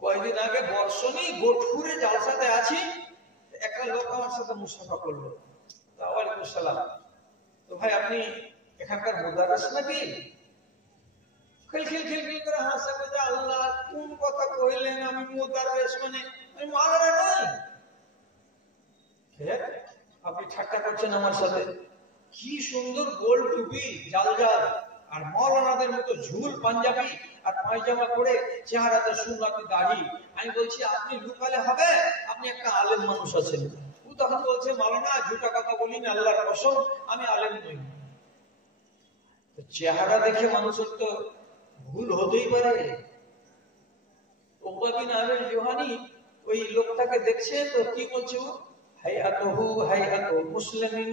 কয়েকদিন আগে বর্ষণী গোটপুরে জালসাতে আছি, একটা লোক আমার সাথে মুসাফা করলো। ওয়ালাইকুম সালাম। তো ভাই আপনি এখানকার মুদারিস নাকি? খিলখিল খিলখিল করে হাসে, বলে আল্লাহ কোন কথা কইলেন, আমি মুদারিস মানে আমি মাওলানা নই। আপনি ঠাট্টা করছেন আমার সাথে? কি সুন্দর গোল টুপি জাল জাল, আর মৌলানাদের মতো ঝুল পাঞ্জাবি আর পায়জামা পরে, চেহারাতে সুন্নতি দাড়ি। আমি বলছি আপনি লুকালে হবে, আপনি একটা আলেম মানুষ আছেন। ও তখন বলছে মাওলানা ঝুটা কথা বলি না, আল্লাহর কসম আমি আলেম নই। চেহারা দেখে মানুষের তো ভুল হতেই পারে। উকবা বিন আমির জুহানি ওই লোকটাকে দেখছে, তো কি বলছে ও, হাইয়াতুহু হাইয়াতু মুসলিমিন,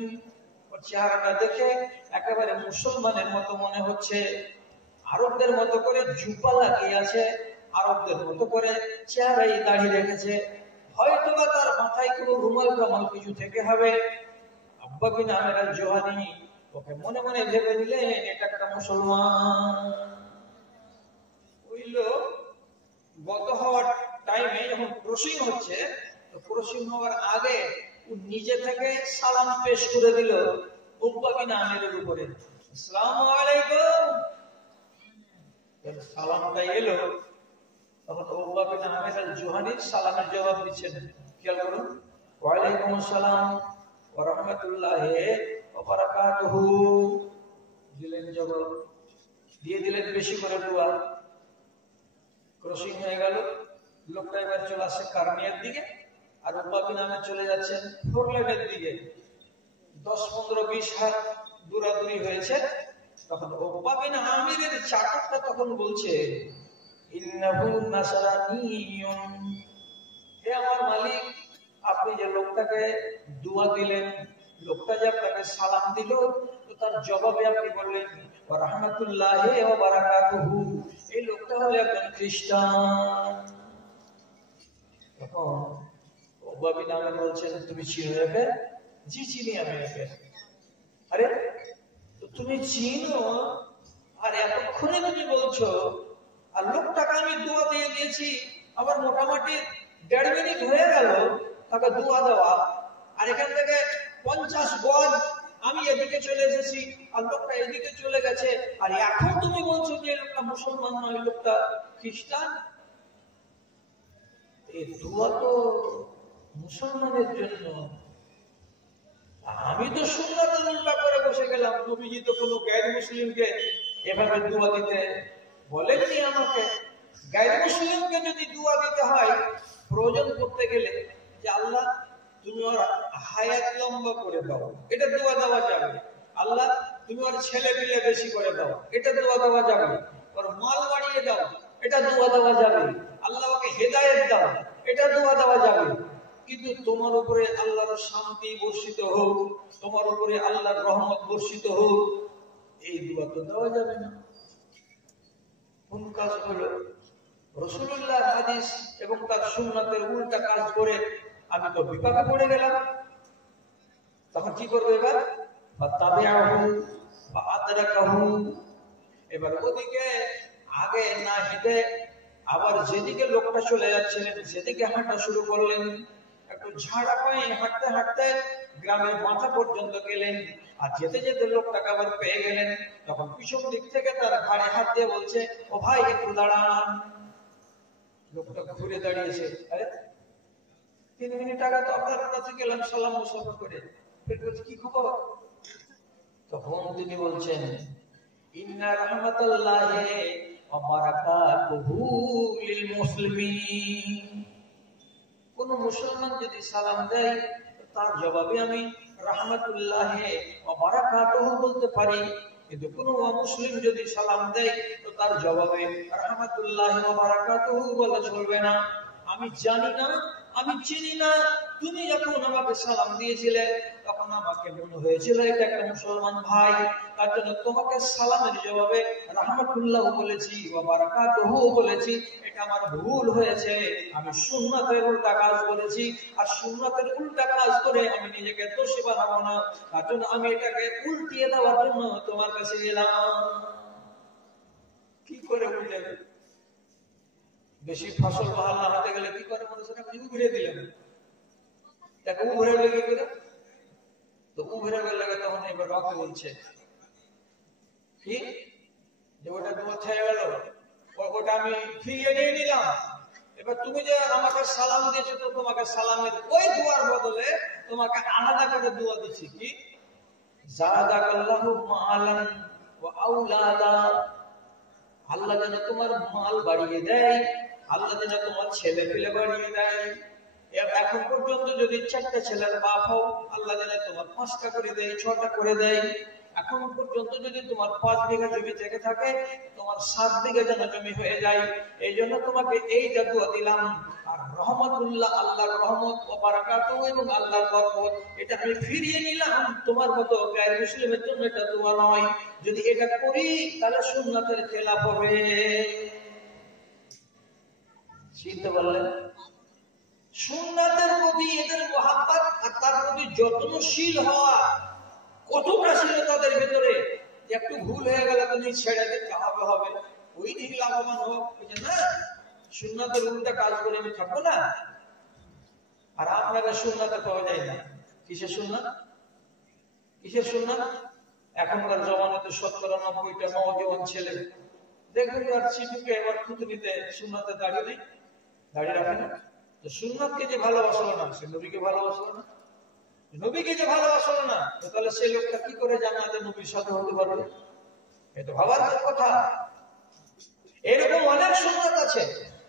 ওর চেহারাটা দেখে একেবারে মুসলমানের মতো মনে হচ্ছে। আরবদের মতো করে জুব্বা লাগিয়ে আছে, আরবদের মতো করে চেহারায় দাড়ি রেখেছে, হয়তো বা তার মাথায় কোনো রুমাল টামাল কিছু থেকে হবে। উকবা বিন আমির আল জুহানি ওকে মনে মনে ভেবে নিলেন এটা একটা মুসলমান। ওই লোক গত হওয়ার টাইমে যখন ক্রসিং হচ্ছে, তো ক্রসিং হওয়ার আগে ও নিজে থেকে সালাম পেশ করে দিল উকবা বিন আমিরের উপরে, আসসালামু আলাইকুম। সালামটা এলো, তখন উকবা বিন আমির আল জুহানি সালামের জবাব দিচ্ছেন। খেয়াল করুন, ওয়ালাইকুম আসসালাম ওয়া রাহমাতুল্লাহি ওয়া বারাকাতুহু দিলেন জবাব, দিয়ে দিলেন বেশি করে দোয়া। ক্রসিং হয়ে গেল, লোকটা এবার চলে আসছে কারনিয়ার দিকে, আর উকবা বিন আমির চলে যাচ্ছেন ফোর লেনের দিকে। 10-15-20 হাত দূরাদূরি হয়েছে। তখন উকবা বিন আমিরের চাকরটা তখন বলছে, ইন্নাহু নাসারানিয়ুন, হে আমার মালিক, আপনি যে লোকটাকে দোয়া দিলেন, লোকটা যে আপনাকে সালাম দিল, তো তার জবাবে আপনি বললেন ওয়া রাহমাতুল্লাহি ওয়া বারাকাতুহু, এই লোকটা হলো একজন খ্রিস্টান। তখন উকবা বিন আমির বলছেন, তুমি চিনো একে? জি চিনি আমি একে। আরে তো তুমি চিনো, আর এতক্ষণে তুমি বলছো, আর লোকটাকে আমি দোয়া দিয়ে দিয়েছি, আবার মোটামুটি 1.5 মিনিট হয়ে গেল তাকে দোয়া দেওয়া, আর এখান থেকে 50 গজ আমি এদিকে চলে এসেছি, আর লোকটা এদিকে চলে গেছে, আর এখন তুমি বলছো যে লোকটা মুসলমান নয়, লোকটা খ্রিস্টান। এই দোয়া তো মুসলমানের জন্য, আমি তো সুন্নাতের উল্টা করে বসে গেলাম। নবীজি তো কোনো গায়র মুসলিমকে এভাবে দোয়া দিতে বলেননি আমাকে। গায়র মুসলিমকে যদি দোয়া দিতে হয়, প্রয়োজন করতে গেলে যে আল্লাহ তুমি ওর হায়াত লম্বা করে দাও, এটা দোয়া দেওয়া যাবে। আল্লাহ তুমি ওর ছেলে পিলে বেশি করে দাও, এটা দোয়া দেওয়া যাবে। ওর মাল বাড়িয়ে দাও, এটা দোয়া দেওয়া যাবে। আল্লাহ ওকে হেদায়েত দাও, এটা দোয়া দেওয়া যাবে। কিন্তু তোমার উপরে আল্লাহর শান্তি বর্ষিত হোক, তোমার উপরে আল্লাহর রহমত বর্ষিত হোক, এই দোয়া তো দেওয়া যাবে না। কোন কাজ হলো? রাসূলুল্লাহর হাদিস এবং তার সুন্নাতের উল্টা কাজ করে আমি তো বিপাকে পড়ে গেলাম। তখন কি করবে এবার? ফাতাবিআহু ওয়া আদরাকাহু, এবার ওদিকে আগে না হেঁটে আবার যেদিকে লোকটা চলে যাচ্ছিলেন সেদিকে হাঁটা শুরু করলেন। একটু ঝাড়া পায়ে হাঁটতে হাঁটতে গ্রামের মাথা পর্যন্ত গেলেন, আর যেতে যেতে লোকটাকে আবার পেয়ে গেলেন। তখন পিছন দিক থেকে তার ঘাড়ে হাত দিয়ে বলছে, ও ভাই একটু দাঁড়ান। লোকটা ঘুরে দাঁড়িয়েছে, আরে 3 মিনিট আগে তো আপনার কাছে গেলাম সালাম মুসাফা করে, কি খবর? তখন তিনি বলছেন, ইন্না রাহমাতাল্লাহি ওয়া বারাকাতুহু লিল মুসলিমিন, কোন মুসলমান যদি সালাম দেয় তার জবাবে আমি রাহমাতুল্লাহি ওয়া বারাকাতুহু বলতে পারি, কিন্তু কোন মুসলিম যদি সালাম দেয় তো তার জবাবে রাহমাতুল্লাহি ওয়া বারাকাতুহু বলা চলবে না। আমি জানি না, আমি চিনি না, তুমি যখন আমাকে সালাম দিয়েছিলে তখন আমাকে মনে হয়েছিল এটা একটা মুসলমান ভাই, তার জন্য তোমাকে সালামের জবাবে রাহমাতুল্লাহ বলেছি ওয়া বারাকাতুহু বলেছি। এটা আমার ভুল হয়েছে, আমি সুন্নাতের উল্টা কাজ বলেছি, আর সুন্নাতের উল্টা কাজ করে আমি নিজেকে দোষী বানাবো না, তার জন্য আমি এটাকে উল্টিয়ে দেওয়ার জন্য তোমার কাছে এলাম। কি করে উল্টে বেশি ফসল বহাল না হতে গেলে কি করে মানুষের আপনি উভরে দিলেন, তাকে উভরে লেগে করে, তো উভরে গেলে তখন এবার রকে বলছে কি যে ওটা তোমার থেকে গেল, ওটা আমি ফিরিয়ে নিয়ে নিলাম, এবার তুমি যে আমাকে সালাম দিয়েছো তো তোমাকে সালামের ওই দুয়ার বদলে তোমাকে আলাদা করে দোয়া দিচ্ছি কি জাদাকাল্লাহু মাআলান ওয়া আওলাদা, আল্লাহ যেন তোমার মাল বাড়িয়ে দেয়, আল্লাহ যেন তোমার ছেলে পেলে বাড়িয়ে দেয়। এখন পর্যন্ত যদি 4টা ছেলের বাপ হও, আল্লাহ যেন তোমার 5টা করে দেয়, 6টা করে দেয়। এখন পর্যন্ত যদি তোমার 5 বিঘা জমি থেকে থাকে, তোমার 7 বিঘা যেন জমি হয়ে যায়। এই জন্য তোমাকে এইটা দোয়া দিলাম। আর রহমতুল্লাহ, আল্লাহর রহমত ও বারাকাতুহু এবং আল্লাহর বরকত, এটা আমি ফিরিয়ে নিলাম। তোমার মতো গায়ের মুসলিমের জন্য এটা দোয়া নয়। যদি এটা করি তাহলে সুন্নাতের খেলাফ হবে। চিনতে পারলেন? সুন্নাতের প্রতি এদের মহাব্বত আর তার প্রতি যত্নশীল হওয়া, কতটা ছিল তাদের ভেতরে। একটু ভুল হয়ে গেলে তুমি ছেড়ে দিতে হবে, ওই দিকে লাভবান হোক, না সুন্নাতের উল্টা কাজ করে আমি থাকবো না। আর আপনারা সুন্নাতে পাওয়া যায় না। কিসের সুন্নাত? কিসের সুন্নাত? এখনকার জমানাতে 70-90টা নওজোয়ান ছেলে দেখবেন আর চিঠুকে এবার খুঁতুনিতে সুন্নাতে দাঁড়িয়ে নেই, দাঁড়িয়ে রাখে না। তো সুন্নাতকে যে ভালোবাসলো না, সে নবীকে ভালোবাসলো না। নবীকে যে ভালোবাসলো না, তাহলে সেই লোকটা কি করে জান্নাতে নবীর সাথে হতে পারবে? এটা ভাবার কথা। এরকম অনেক সুন্নাত আছে,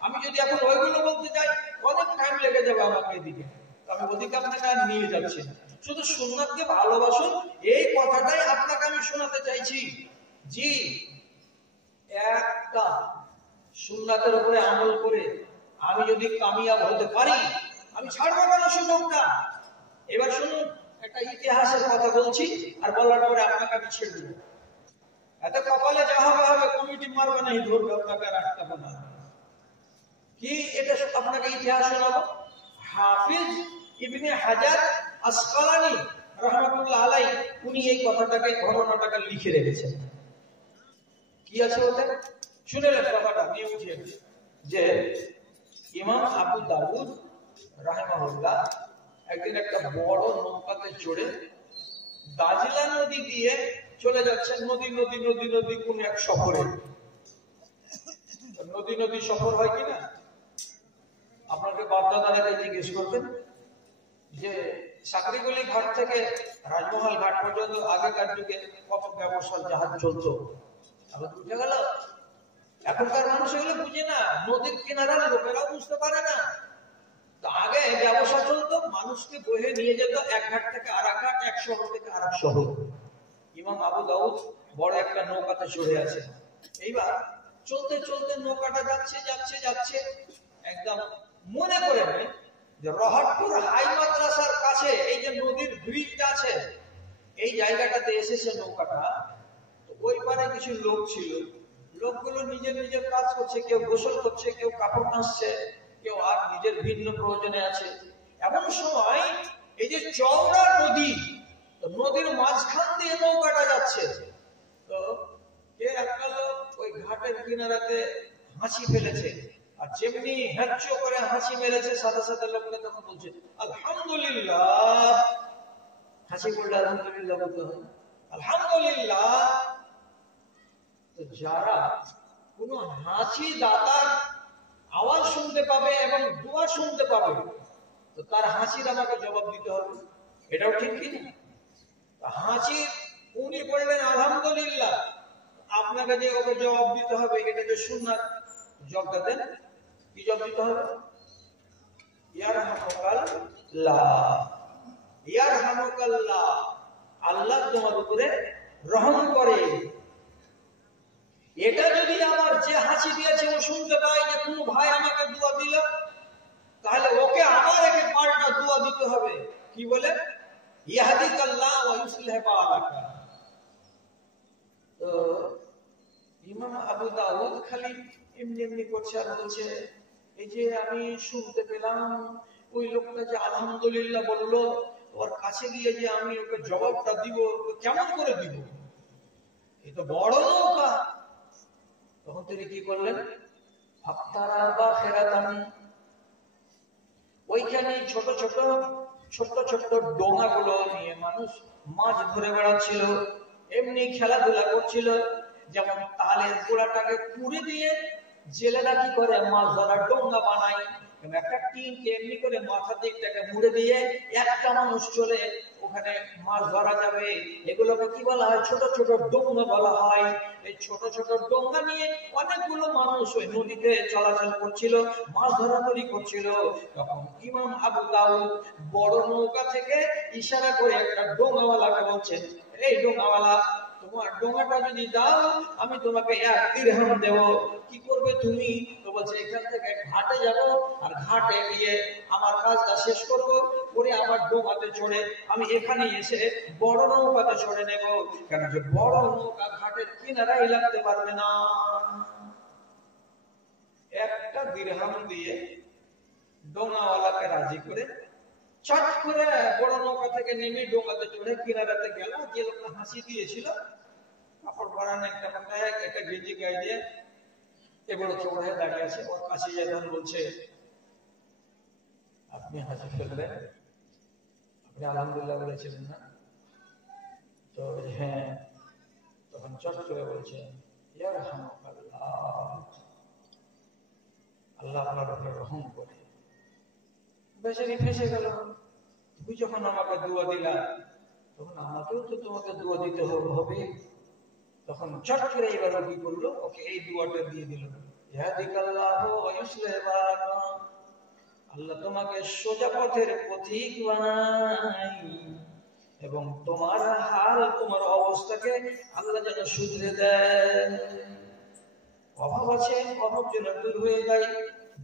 আমি যদি এখন ওইগুলো বলতে যাই অনেক টাইম লেগে যাবে আমাকে এদিকে, আমি ওদিকে আপনাকে আর নিয়ে যাচ্ছি না। শুধু সুন্নাতকে ভালোবাসুন, এই কথাটাই আপনাকে আমি শোনাতে চাইছি। জি, একটা সুন্নাতের উপরে আমল করে আমি যদি কামিয়াব হতে পারি, আমি ছাড়বো কেন সুযোগটা? এবার শুনুন, একটা ইতিহাসের কথা বলছি, আর বলার পরে আপনাকে আমি ছেড়ে দেবো। এত কপালে যা হবে হবে, কমিটি মারবে না, ধরবে আপনাকে আর আটকাবে না। কি এটা আপনাকে ইতিহাস শোনাবো। হাফিজ ইবনে হাজার আসকালানী রাহমাতুল্লাহ আলাইহি, উনি এই কথাটাকে, ঘটনাটাকে লিখে রেখেছেন। কি আছে ওতে শুনে নেন কথাটা, নিয়ে উঠে যে ইমাম আবু দাউদ রাহিমাহুল্লাহ একদিন একটা বড় নৌকাতে চড়ে দাজলা নদী দিয়ে চলে যাচ্ছেন। নদী নদী নদী নদী কোন এক সফরে। নদী নদী সফর হয় কিনা আপনাকে বাপদাদারা জিজ্ঞেস করবেন যে সাকরিগুলি ঘাট থেকে রাজমহল ঘাট পর্যন্ত আগেকার যুগে কত ব্যবসার জাহাজ চলতো, আবার বুঝে গেল। এখনকার মানুষ এগুলো বুঝে না, নদীর কিনারার লোকেরাও বুঝতে পারে না। আগে ব্যবসা চলতো, মানুষকে বয়ে নিয়ে যেত এক ঘাট থেকে আর এক ঘাট, এক শহর থেকে আর এক শহর। ইমাম আবু দাউদ বড় একটা নৌকাতে চড়ে আছে। এইবার চলতে চলতে নৌকাটা যাচ্ছে যাচ্ছে যাচ্ছে, একদম মনে করে যে রহটপুর হাই মাদ্রাসার কাছে এই যে নদীর ব্রিজটা আছে, এই জায়গাটাতে এসেছে নৌকাটা। ওই পারে কিছু লোক ছিল, লোকগুলো নিজের নিজের কাজ করছে, কেউ গোসল করছে, কেউ কাপড় কাচছে, কেউ আর নিজের ভিন্ন প্রয়োজনে আছে। এমন সময় এই যে চওড়া নদী, নদীর মাঝখান দিয়ে নৌকাটা যাচ্ছে, তো কে একটা লোক ওই ঘাটের কিনারাতে হাসি ফেলেছে, আর যেমনি হ্যাঁচো করে হাসি মেরেছে, সাথে সাথে লোকটা তখন বলছে আলহামদুলিল্লাহ। হাসি করলে আলহামদুলিল্লাহ বলতে হয়, আলহামদুলিল্লাহ। তো যারা কোন হাসি দাতার আওয়াজ শুনতে পাবে এবং দোয়া শুনতে পাবে, তো তার হাসির আমাকে জবাব দিতে হবে, এটাও ঠিক কিনা? হাসি উনি বললেন আলহামদুলিল্লাহ, আপনাকে যে ওকে জবাব দিতে হবে, এটা যে সুন্নাত, জবাবটা দেন। কি জবাব দিতে হবে? ইয়ারহামুকাল্লাহ, ইয়ারহামুকাল্লাহ, আল্লাহ তোমার উপরে রহম করে। এটা যদি আমার যে হাসি দিয়েছে ও শুনতে পাই যে কোন ভাই আমাকে দোয়া দিল, তাহলে ওকে আবার একে পাল্টা দোয়া দিতে হবে। কি বলে? ইয়াহদিকাল্লাহ ওয়া ইউসলিহ বালাকা। তো ইমাম আবু দাউদ খালি এমনি এমনি করছে আর বলছে, এই যে আমি শুনতে পেলাম ওই লোকটা যে আলহামদুলিল্লাহ বললো, ওর কাছে গিয়ে যে আমি ওকে জবাবটা দিব, কেমন করে দিব? এই তো বড় নৌকা। তখন তিনি কি করলেন? আফতারা বা খেরাতান, ওইখানে ছোট ছোট ছোট্ট ছোট্ট ডোঙাগুলো নিয়ে মানুষ মাছ ধরে বেড়াচ্ছিল, এমনি খেলাধুলা করছিল। যেমন তালের গোড়াটাকে কুড়ে দিয়ে জেলেরা কি করে মাছ ধরার ডোঙ্গা বানায়, একটা টিনকে এমনি করে মাথার দিকটাকে মুড়ে দিয়ে একটা মানুষ চলে ওখানে মাছ ধরা যাবে। এগুলোকে কি বলা হয়? ছোট ছোট ডোঙ্গা বলা হয়। এই ছোট ছোট ডোঙ্গা নিয়ে অনেকগুলো মানুষ ওই নদীতে চলাচল করছিল, মাছ ধরাধরি করছিল। তখন ইমাম আবু দাউদ বড় নৌকা থেকে ইশারা করে একটা ডোঙ্গাওয়ালাকে বলছেন, এই ডোঙ্গাওয়ালা, তোমার ডোঙ্গাটা যদি দাও আমি তোমাকে 1 দিরহাম দেব। কি করবে তুমি? তো বলছে, এখান থেকে ঘাটে যাব, আর ঘাটে গিয়ে আমার কাজটা শেষ করব, করে আমার ডোঙ্গাতে চড়ে আমি এখানে এসে বড় নৌকাতে চড়ে নেব, কেন যে বড় নৌকা ঘাটের কিনারাই লাগতে পারবে না। 1 দিরহাম দিয়ে ডোঙ্গাওয়ালাকে রাজি করে চট করে বড় নৌকা থেকে নেমে ডোঙ্গাতে চড়ে কিনারাতে গেল। যে লোকটা হাসি দিয়েছিল, কাপড় পরানো একটা গেঞ্জি গায়ে দিয়ে এগুলো চোখ হয়ে দাঁড়িয়ে আছে, ওর কাছে যখন বলছে, আপনি হাসি ফেলবেন, আপনি আলহামদুলিল্লাহ বলেছিলেন না? তো হ্যাঁ। তখন চট করে বলছে, আল্লাহ আপনার উপরে রহম করে। বেচারি ফেসে গেল। তুমি যখন আমাকে দোয়া দিলা, তখন আমাকেও তো তোমাকে দোয়া দিতে হবে। তখন চট করে এবার কি করলো, ওকে এই দোয়াটা দিয়ে দিল, আল্লাহ তোমাকে সোজা পথের পথিক বানাই, এবং তোমার হাল, তোমার অবস্থাকে আল্লাহ যেন শুধরে দেয়। অভাব আছে, অভাব যেন দূর হয়ে যায়।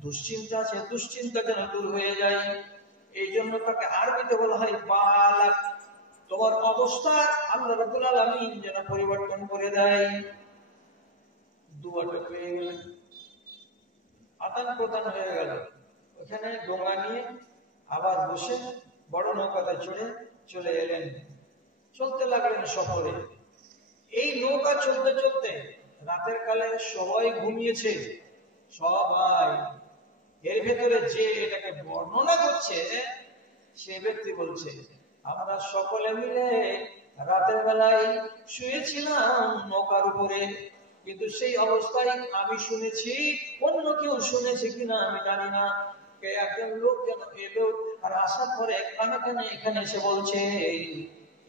দুশ্চিন্তা আছে, দুশ্চিন্তা যেন দূর হয়ে যায়। এই জন্য তাকে আরবিতে বলা হয় বালাক। তোমার অবস্থা আল্লাহ রাব্বুল আলামিন যেন পরিবর্তন করে দেয়। দুয়াটা পেয়ে গেলেন, আদান প্রদান হয়ে গেল। ওখানে ডোঙ্গা নিয়ে আবার বসে বড় নৌকাতে চড়ে চলে এলেন, চলতে লাগলেন সফরে। এই নৌকা চলতে চলতে রাতের কালে সবাই ঘুমিয়েছে, সবাই। এর ভেতরে যে এটাকে বর্ণনা করছে সে ব্যক্তি বলছে, আমরা সকলে মিলে রাতের বেলায় শুয়েছিলাম নৌকার উপরে, কিন্তু সেই অবস্থায় আমি শুনেছি, অন্য কেউ শুনেছে কিনা আমি জানি না, একজন লোক যেন এলো, আর আসার পরে কানে কানে এখানে এসে বলছে,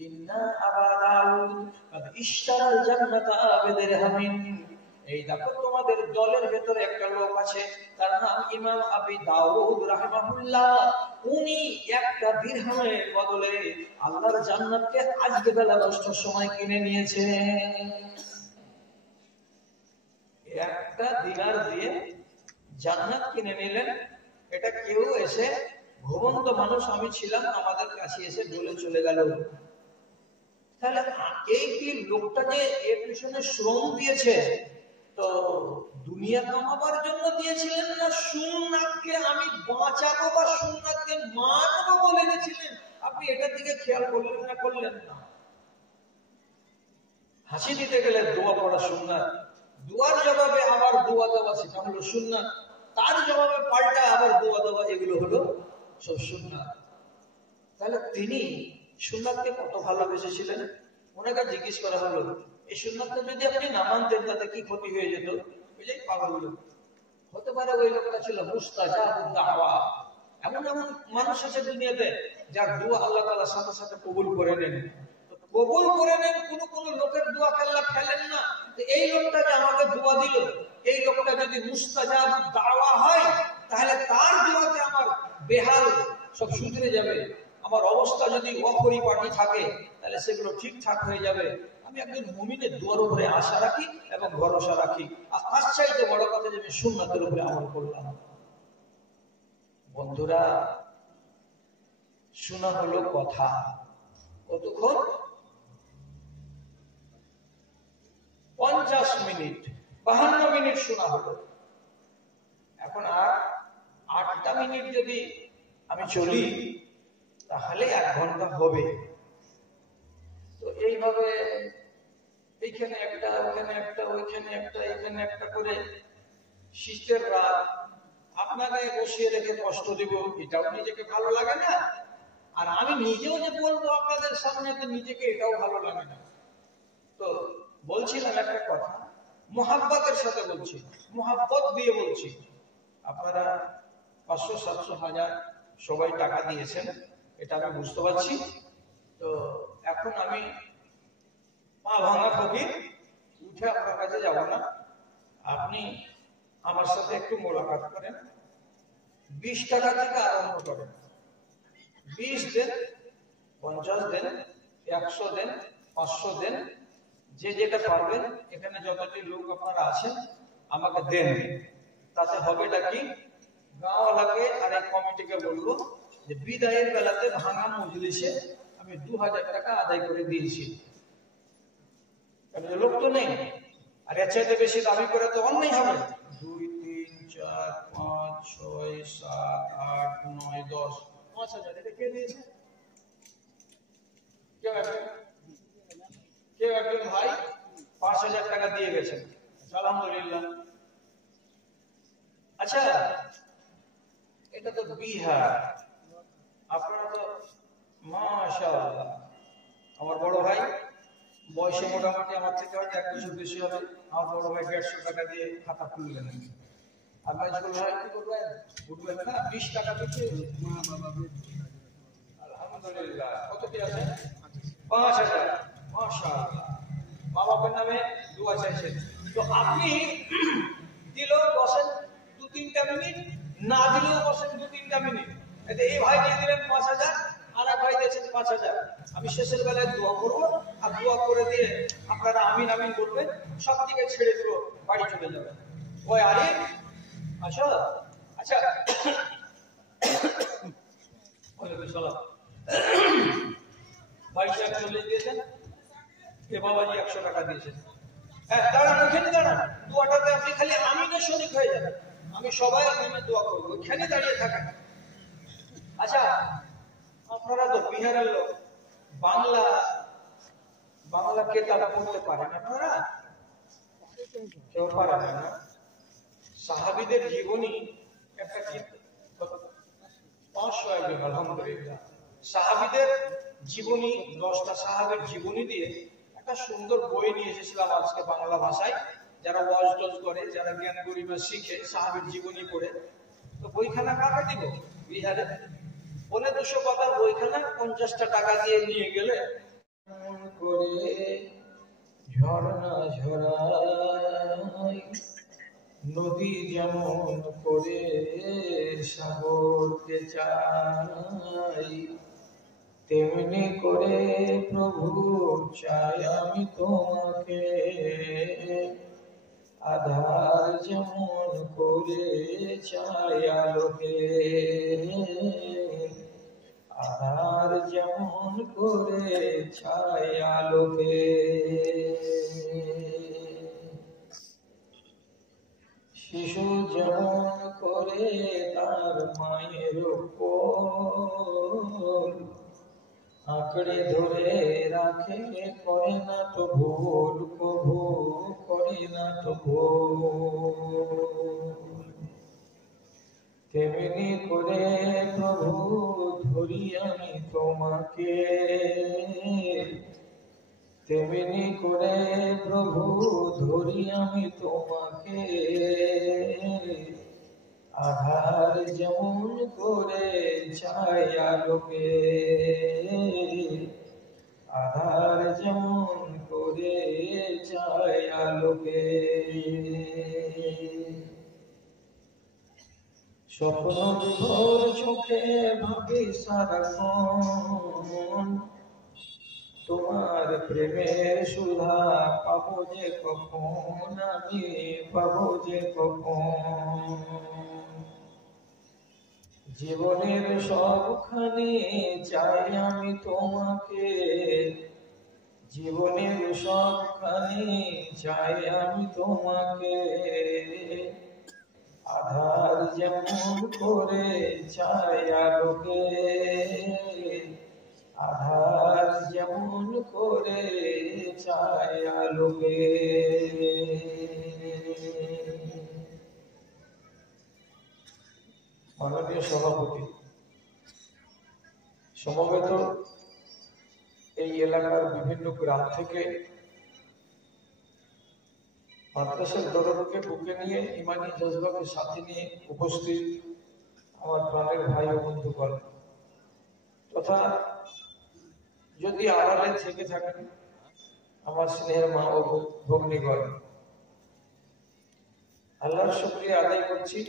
ইন্না আবা দাউদ কাদ ইশতারাল জান্নাতা বিদিরহামিন। এই দেখো তোমাদের দলের ভেতরে একটা লোক আছে, তার নাম ইমাম আবি দাউদ রাহিমাহুল্লাহ। উনি 1 দিরহামের বদলে আল্লাহর জান্নাতকে আজকে বেলা 10টার সময় কিনে নিয়েছে। 1 দিনার দিয়ে জান্নাত কিনে নিলেন। এটা কেউ এসে, ভবন্ত মানুষ আমি ছিলাম, আমাদের কাছে এসে বলে চলে গেল। তাহলে এই কি লোকটা যে এর পিছনে শ্রম দিয়েছে, তো দুনিয়া কামাবার জন্য দিয়েছিলেন, না সুন্নাতকে আমি বাঁচাবো বা সুন্নাতকে মানবো বলে দিয়েছিলেন? আপনি এটার দিকে খেয়াল করলেন না, করলেন না। হাসি দিতে গেলে দোয়া পড়া সুন্নাত, দোয়ার জবাবে আবার দোয়া দেওয়া সেটা হলো সুন্নাত, তার জবাবে পাল্টা আবার দোয়া দেওয়া, এগুলো হলো সব সুন্নাত। তাহলে তিনি সুন্নাতকে কত ভালোবেসেছিলেন। ওনাকে জিজ্ঞেস করা হলো, এই সুন্নাতটা যদি আপনি না মানতেন তাতে কি ক্ষতি হয়ে যেত? বুঝলেন, পাগল লোক হতে পারে। ওই লোকটা ছিল মুস্তাজাবুদ দাওয়া। এমন এমন মানুষ আছে দুনিয়াতে যার দোয়া আল্লাহ তাআলা সাথে সাথে কবুল করে নেন। কবুল করে নেন, কোন লোকের দোয়াকে আল্লাহ ফেলেন না। এই লোকটা যে আমাকে দোয়া দিল, এই লোকটা যদি মুস্তাজাবুদ দাওয়া হয়, তাহলে তার দোয়াতে আমার বেহাল সব শুধরে যাবে। আমার অবস্থা যদি অপরিপাটি থাকে, তাহলে সেগুলো ঠিকঠাক হয়ে যাবে। আমি একজন মুমিনের দোয়ার উপরে আশা রাখি এবং ভরসা রাখি। আর তার চাইতে বড় কথা যে আমি সুন্নাতের উপরে আমল করলাম। বন্ধুরা, শোনা হলো কথা, কতক্ষণ? 50 মিনিট, 52 মিনিট শোনা হলো। এখন আর 8টা মিনিট যদি আমি চলি, তাহলে 1 ঘন্টা হবে। তো এইভাবে এইখানে একটা, ওখানে একটা, ওইখানে একটা, এখানে একটা করে শীতের রাত আপনাকে বসিয়ে রেখে কষ্ট দিব, এটাও নিজেকে ভালো লাগে না। আর আমি নিজেও যে বলবো আপনাদের সামনে, তো নিজেকে এটাও ভালো লাগে না। তো বলছিলাম একটা কথা, মোহাব্বতের সাথে বলছি, মোহাব্বত দিয়ে বলছি। আপনারা 500, 700, 1000 সবাই টাকা দিয়েছেন, এটা আমি বুঝতে পারছি। তো এখন আমি পা ভাঙা ফকির উঠে আপনার কাছে যাব না, আপনি আমার সাথে একটু মোলাকাত করেন। 20 টাকা থেকে আরম্ভ করেন। 20 দেন, 50 দেন, 100 দেন, 500 দেন, যে যেটা পারবেন। এখানে যতটি লোক আপনারা আছেন আমাকে দেন। তাতে হবেটা কি, গাঁওয়ালাকে আর এই কমিটিকে বলবো যে বিদায়ের বেলাতে ভাঙা মজলিসে আমি 2000 টাকা আদায় করে দিয়েছি। লোক তো নেই, আর এর চাইতে বেশি দাবি করে তো অন্যায় হবে। 2, 3, 4, 5, 6, 7, 8, 9, 10, 5000 এটা কে দিয়েছে? কেউ একজন ভাই 5000 টাকা দিয়ে গেছেন, আলহামদুলিল্লাহ। আচ্ছা, এটা তো বিহার, আপনারা তো মাশাআল্লাহ। আমার বড় ভাই বয়সে মোটামুটি আমার থেকে হয়তো 1 বছর বেশি হবে। আমার বড় ভাই 150 টাকা দিয়ে খাতা খুললেন। আর মাইজুল ভাই কি করবেন? বুঝবেন না, 20 টাকা দিতে আলহামদুলিল্লাহ। কত কি আছে? 5000। মাশাআল্লাহ, মা বাবার নামে দোয়া চাইছেন। তো আপনি দিলেও বসেন 2-3টা মিনিট, না দিলেও বসেন 2-3টা মিনিট। এতে এই ভাই দিয়ে দিলেন 5000, আর এক ভাই দিয়েছেন 5000। আমি শেষের বেলায় দোয়া করবো, আর দোয়া করে দিয়ে আপনারা আমিন আমিন বলবেন, সব দিকে ছেড়ে দিব, বাড়ি চলে যাবেন। ওই আরিফ, আচ্ছা আচ্ছা, ওয়ালাইকুম সালাম। ভাই সাহেব চলে দিয়েছেন, এ বাবাজি 100 টাকা দিয়েছেন। হ্যাঁ, দাঁড়ান, ওখানে দাঁড়ান। দোয়াটাতে আপনি খালি আমিনের শরীক হয়ে যাবেন, আমি সবাই আমিনের দোয়া করবো, ওখানে দাঁড়িয়ে থাকেন। আচ্ছা, আপনারা তো বিহারের লোক, বাংলা কেতাব পড়তে পারেন আপনারা? কেউ পারেন না? সাহাবীদের জীবনী একটা কি 500 একজন, আলহামদুলিল্লাহ। সাহাবীদের জীবনী, 10টা সাহাবীর জীবনী দিয়ে একটা সুন্দর বই নিয়ে এসেছিলাম আজকে বাংলা ভাষায়। যারা ওয়াজ টোজ করে, যারা জ্ঞান গরিমা শিখে সাহাবীর জীবনী পড়ে, তো বইখানা কাকে দিব? বিহারে 200 কথার বইখানা 50টা টাকা দিয়ে নিয়ে গেলে করে ঝর্ণা ঝরাই, নদী যেমন করে সাগরকে চাই, তেমনি করে প্রভু চাই আমি তোমাকে। আধার যেমন করে চাই আলোকে, আধার যেমন করে চাই আলোকে। শিশু যেমন করে তার মায়ের কোল আঁকড়ে ধরে রাখে, করে না তো ভুল, প্রভু করে না তো ভুল, তেমনি করে প্রভু ধরি আমি তোমাকে, তেমনি করে প্রভু ধরি আমি তোমাকে। আধার যেমন করে চাই আলোকে, আধার যেমন করে চাই আলোকে। স্বপ্ন বিভোর চোখে ভাবি সারাক্ষণ, তোমার প্রেমের সুধা পাবো যে কখন, আমি পাবো যে কখন। জীবনের সবখানে চাই আমি তোমাকে, জীবনের সবখানে চাই আমি তোমাকে। আধার যেমন করে চাই আলোকে, আধার যেমন করে চাই আলোকে। মাননীয় সভাপতি, সমবেত এই এলাকার বিভিন্ন গ্রাম থেকে মাদ্রাসার দরদকে বুকে নিয়ে ইমানি জজবাকে সাথে নিয়ে উপস্থিত আমার প্রাণের ভাই ও বন্ধুগণ, তথা যদি আড়ালে থেকে থাকেন আমার স্নেহের মা ও ভগ্নীগণ, আল্লাহর শুকরিয়া আদায় করছি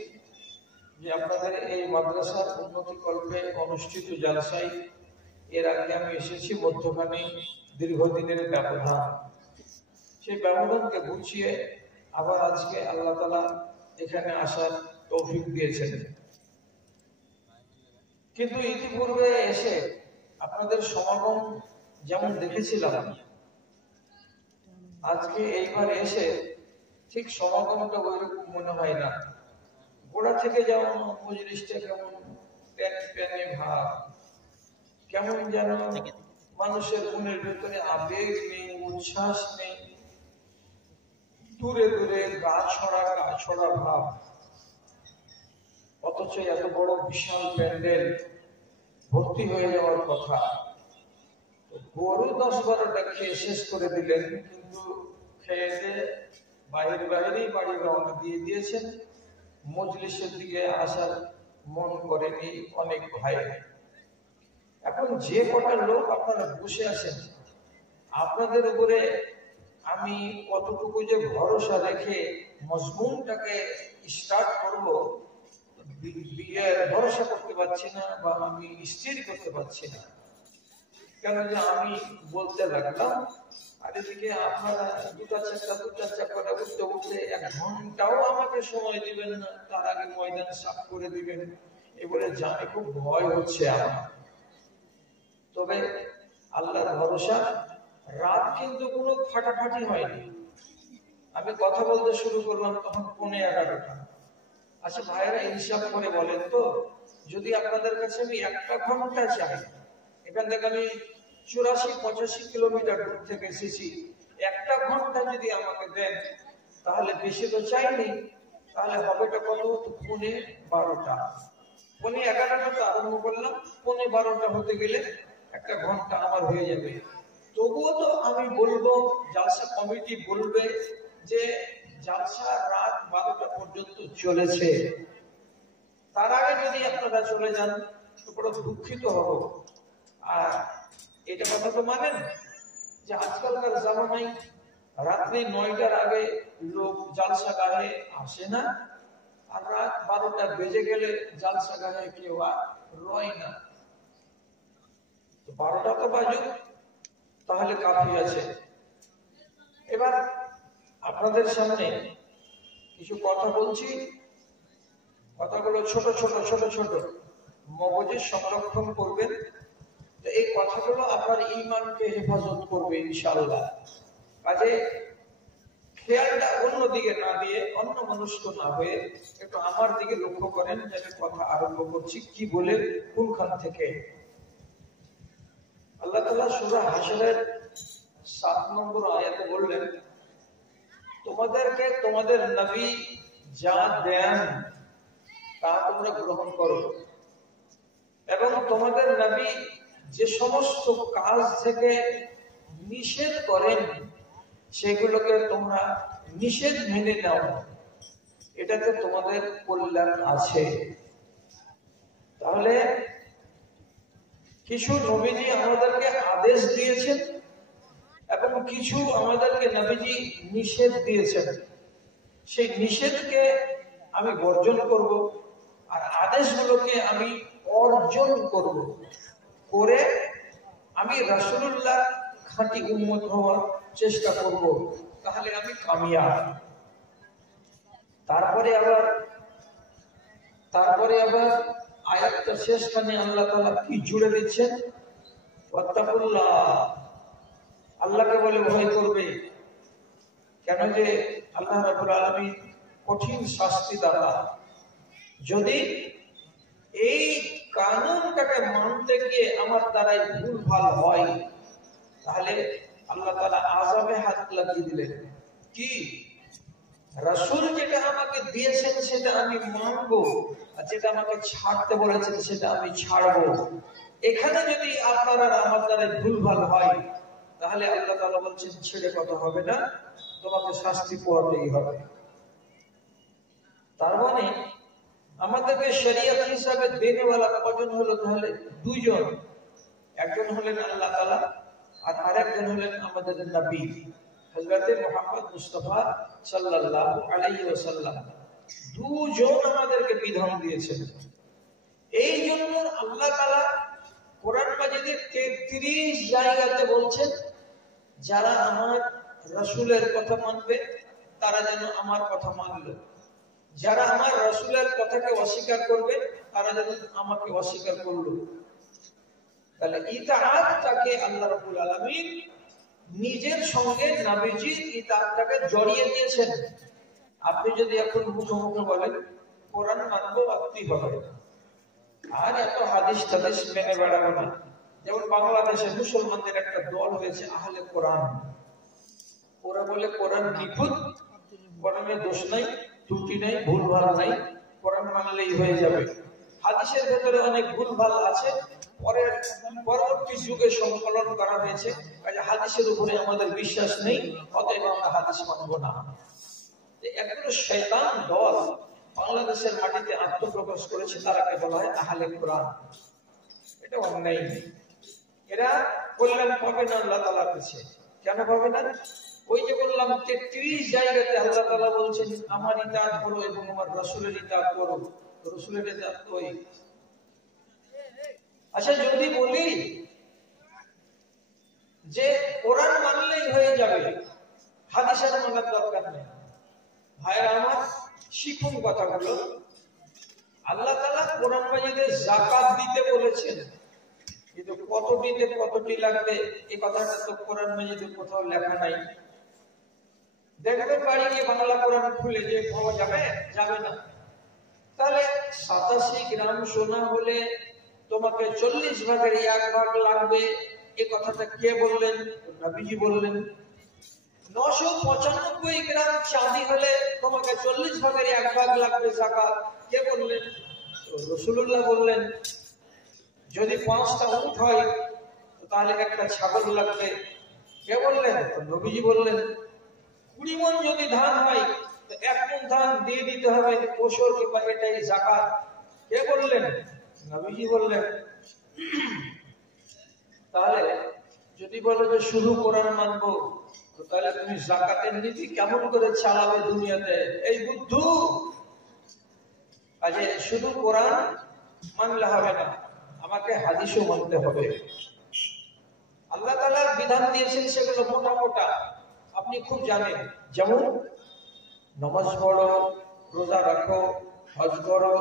যে আপনাদের এই মাদ্রাসার উন্নতি কল্পে অনুষ্ঠিত জালসায় এর আগে আমি এসেছি মধ্যখানে দীর্ঘদিনের ব্যবধান, সেই ব্যবধানকে গুছিয়ে আবার আজকে আল্লাহ তাআলা এখানে আসার তৌফিক দিয়েছেন। কিন্তু ইতিপূর্বে এসে আপনাদের সমাগম যেমন দেখেছিলাম, আজকে এইবার এসে ঠিক সমাগমটা ওইরকম মনে হয় না। গোড়া থেকে যেমন মজলিসটা কেমন প্যানে ভাব, কেমন যেন মানুষের মনের ভেতরে আবেগ নেই, উচ্ছ্বাস নেই, দূরে দূরে গা ছড়া ভাব। অথচ এত বড় বিশাল প্যান্ডেল ভর্তি হয়ে যাওয়ার কথা, গরু 10-12টা খেয়ে শেষ করে দিলেন, কিন্তু খেয়ে বাইরেই বাড়ি রওনা দিয়ে দিয়েছেন। মজলিসের দিকে আসার মন করেনি অনেক ভাই। এখন যে কটা লোক আপনারা বসে আছেন, আপনাদের উপরে আমি কতটুকু যে ভরসা রেখে মজমুনটাকে স্টার্ট করব ভরসা করতে পারছি না, বা আমি স্থির করতে পারছি না। কেন যে আমি বলতে লাগলাম আর এদিকে আপনারা দুটা চারটা উঠতে 1 ঘন্টাও আমাকে সময় দিবেন না, তার আগে ময়দান সাফ করে দিবেন, এবারে জানে খুব ভয় হচ্ছে আমার। তবে আল্লাহর ভরসা, রাত কিন্তু কোনো ফাটাফাটি হয়নি। আমি কথা বলতে শুরু করলাম তখন 11:15। আচ্ছা ভাইরা হিসাব করে বলেন তো, যদি আপনাদের কাছে আমি 1 ঘন্টা চাই, এখান থেকে আমি 84-85 কিলোমিটার দূর থেকে এসেছি, 1 ঘন্টা যদি আমাকে দেন, তাহলে বেশি তো চাইনি, তাহলে হবেটা কত? 11:15। 11:15 তো আরম্ভ করলাম, 11:15 হতে গেলে 1 ঘন্টা আমার হয়ে যাবে। তবুও তো আমি বলবো, জালসা কমিটি বলবে যে জালসা রাত 12টা পর্যন্ত চলেছে, তার আগে যদি আপনারা চলে যান তো বড় দুঃখিত হব। আর এটা কথা তো মানেন যে আজকালকার জামানায় রাত্রি 9টার আগে লোক জালসা গাহে আসে না, আর রাত 12টা বেজে গেলে জালসা গাহে কেউ আর রয় না। 12টা তো বাজুক, তাহলে কাফি আছে। এবার আপনাদের সামনে কিছু কথা বলছি, কথাগুলো ছোট ছোট মগজে সংরক্ষণ করবেন। এই কথাগুলো আপনার ঈমানকে হেফাজত করবে ইনশাআল্লাহ। কাজে খেয়ালটা অন্যদিকে না দিয়ে, অন্য মনস্ক না হয়ে একটু আমার দিকে লক্ষ্য করেন যে আমি কথা আরম্ভ করছি কি বলে, কোনখান থেকে। আল্লাহ তাআলা সূরা হাশরের 7 নম্বর আয়াতে বললেন, তোমাদেরকে তোমাদের নবী যা দেন তা তোমরা গ্রহণ করো, এবং তোমাদের নবী যে সমস্ত কাজ থেকে নিষেধ করেন সেগুলোকে তোমরা নিষেধ মেনে নাও, এটাতে তোমাদের কল্যাণ আছে। তাহলে কিছু নবীজি আমাদেরকে আদেশ দিয়েছেন এবং কিছু আমাদেরকে নবীজি নিষেধ দিয়েছেন। সেই নিষেধকে আমি বর্জন করব, আর আদেশগুলোকে আমি অর্জন করব, করে আমি রাসূলুল্লাহ খাঁটি উম্মত হওয়ার চেষ্টা করব, তাহলে আমি কামিয়াব। তারপরে আবার আয়াতটা শেষখানে আল্লাহ তাআলা কি জুড়ে দিচ্ছেন, ওয়াত্তাকুল্লাহ, আল্লাহকে বলে ভয় করবে। কেন যে আল্লাহ রাব্বুল আলামিন কঠিন শাস্তিদাতা। যদি এই কানুনটাকে মানতে গিয়ে আমার দ্বারাই ভুলভাল হয়, তাহলে আল্লাহ তাআলা আযাবে হাত লাগিয়ে দিলেন। কি রাসূল যেটা আমাকে দিয়েছেন সেটা আমি মানবো, আর যেটা আমাকে ছাড়তে বলেছেন সেটা আমি ছাড়বো। এখানে যদি আপনার আর আমার দ্বারা ভুলভাল হয়, তাহলে আল্লাহ তাআলা বলছেন ছেড়ে কথা হবে না, তোমাকে শাস্তি পোহাতেই হবে। তার মানে আমাদেরকে শরীয়ত হিসাবে দেনেওয়ালা কজন হলো? তাহলে দুইজন। একজন হলেন আল্লাহ তাআলা, আর আরেকজন হলেন আমাদের নবী হযরত মুহাম্মদ মুস্তাফা সাল্লাল্লাহু আলাইহি ওয়াসাল্লাম। দুজন আমাদেরকে বিধান দিয়েছেন। এই জন্য আল্লাহ তাআলা কোরআন মাজিদে 33 জায়গাতে বলছেন, যারা আমার রাসূলের কথা মানবে তারা যেন আমার কথা মানলো, যারা আমার রাসূলের কথাকে অস্বীকার করবে তারা যেন আমাকে অস্বীকার করলো। তাহলে ইতাআতটাকে আল্লাহ রাব্বুল আলামিন নিজের সঙ্গে নবীজির ইতাআতটাকে জড়িয়ে দিয়েছেন। আপনি যদি এখন মুখে মুখে বলেন কোরআন মানবো, আপনি হবে আর এত হাদিস টাদিস মেনে বেড়াবো না। যেমন বাংলাদেশে মুসলমানদের একটা দল হয়েছে আহলে কোরআন। ওরা বলে কোরআন নিখুঁত, কোরআনে দোষ নাই, ত্রুটি নাই, ভুলভাল নাই, কোরআন মানলেই হয়ে যাবে। হাদিসের ভেতরে অনেক ভুলভাল আছে, পরবর্তী যুগে সংকলন করা হয়েছে। হাদিসের উপরে আমাদের বিশ্বাস নেই, অতএব আমরা হাদিস মানব না। একগুলো শয়তান দল বাংলাদেশের মাটিতে আত্মপ্রকাশ করেছে, তারাকে বলা হয় আহলে কোরআন। এটা অন্যায় নেই। এরা কল্যাণ পাবে না আল্লাহ তাআলার কাছে। কেন পাবে না? ওই যে বললাম 33 জায়গাতে আল্লাহ তাআলা বলছেন আমার ইতাআত করো এবং আমার রাসূলের ইতাআত করো। রাসূলের ইতাআত ওই। আচ্ছা, যদি বলি যে কোরআন মানলেই হয়ে যাবে, হাদিসের মানার দরকার নেই, ভাইরা আমার শিখুন কথাগুলো। আল্লাহ তাআলা কোরআন মাজিদে যাকাত দিতে বলেছেন, কিন্তু কতটিতে কতটি লাগবে এই কথাটা তো কোরআন মাজিদে কোথাও লেখা নাই। দেখবেন বাড়ি গিয়ে বাংলা কোরআন খুলে যে পাওয়া যাবে, যাবে না। তাহলে 87 গ্রাম সোনা হলে তোমাকে 40 ভাগের 1 ভাগ লাগবে, এই কথাটা কে বললেন? নবীজি বললেন। 995 গ্রাম চাঁদি হলে তোমাকে 40 ভাগের 1 ভাগ লাগবে যাকাত, কে বললেন? রাসূলুল্লাহ বললেন। যদি 5টা উট হয় তাহলে একটা ছাগল লাগবে, কে বললেন? নবীজি বললেন। 20 মণ যদি ধান হয় তো 1 মণ ধান দিয়ে দিতে হবে ওশর, কিংবা এটাই যাকাত, কে বললেন? নবীজি বললেন। তাহলে যদি বলো যে শুধু কোরআন মানবো, তাহলে তুমি যাকাতের নীতি কেমন করে চালাবে দুনিয়াতে? এই বুদ্ধু, আজ শুধু কোরআন মানলে হবে না, আমাকে হাদিসও মানতে হবে। আল্লাহ তাআলা বিধান দিয়েছেন সেগুলো মোটা মোটা, আপনি খুব জানেন। যেমন নামাজ পড়ো, রোজা রাখো, হজ করো,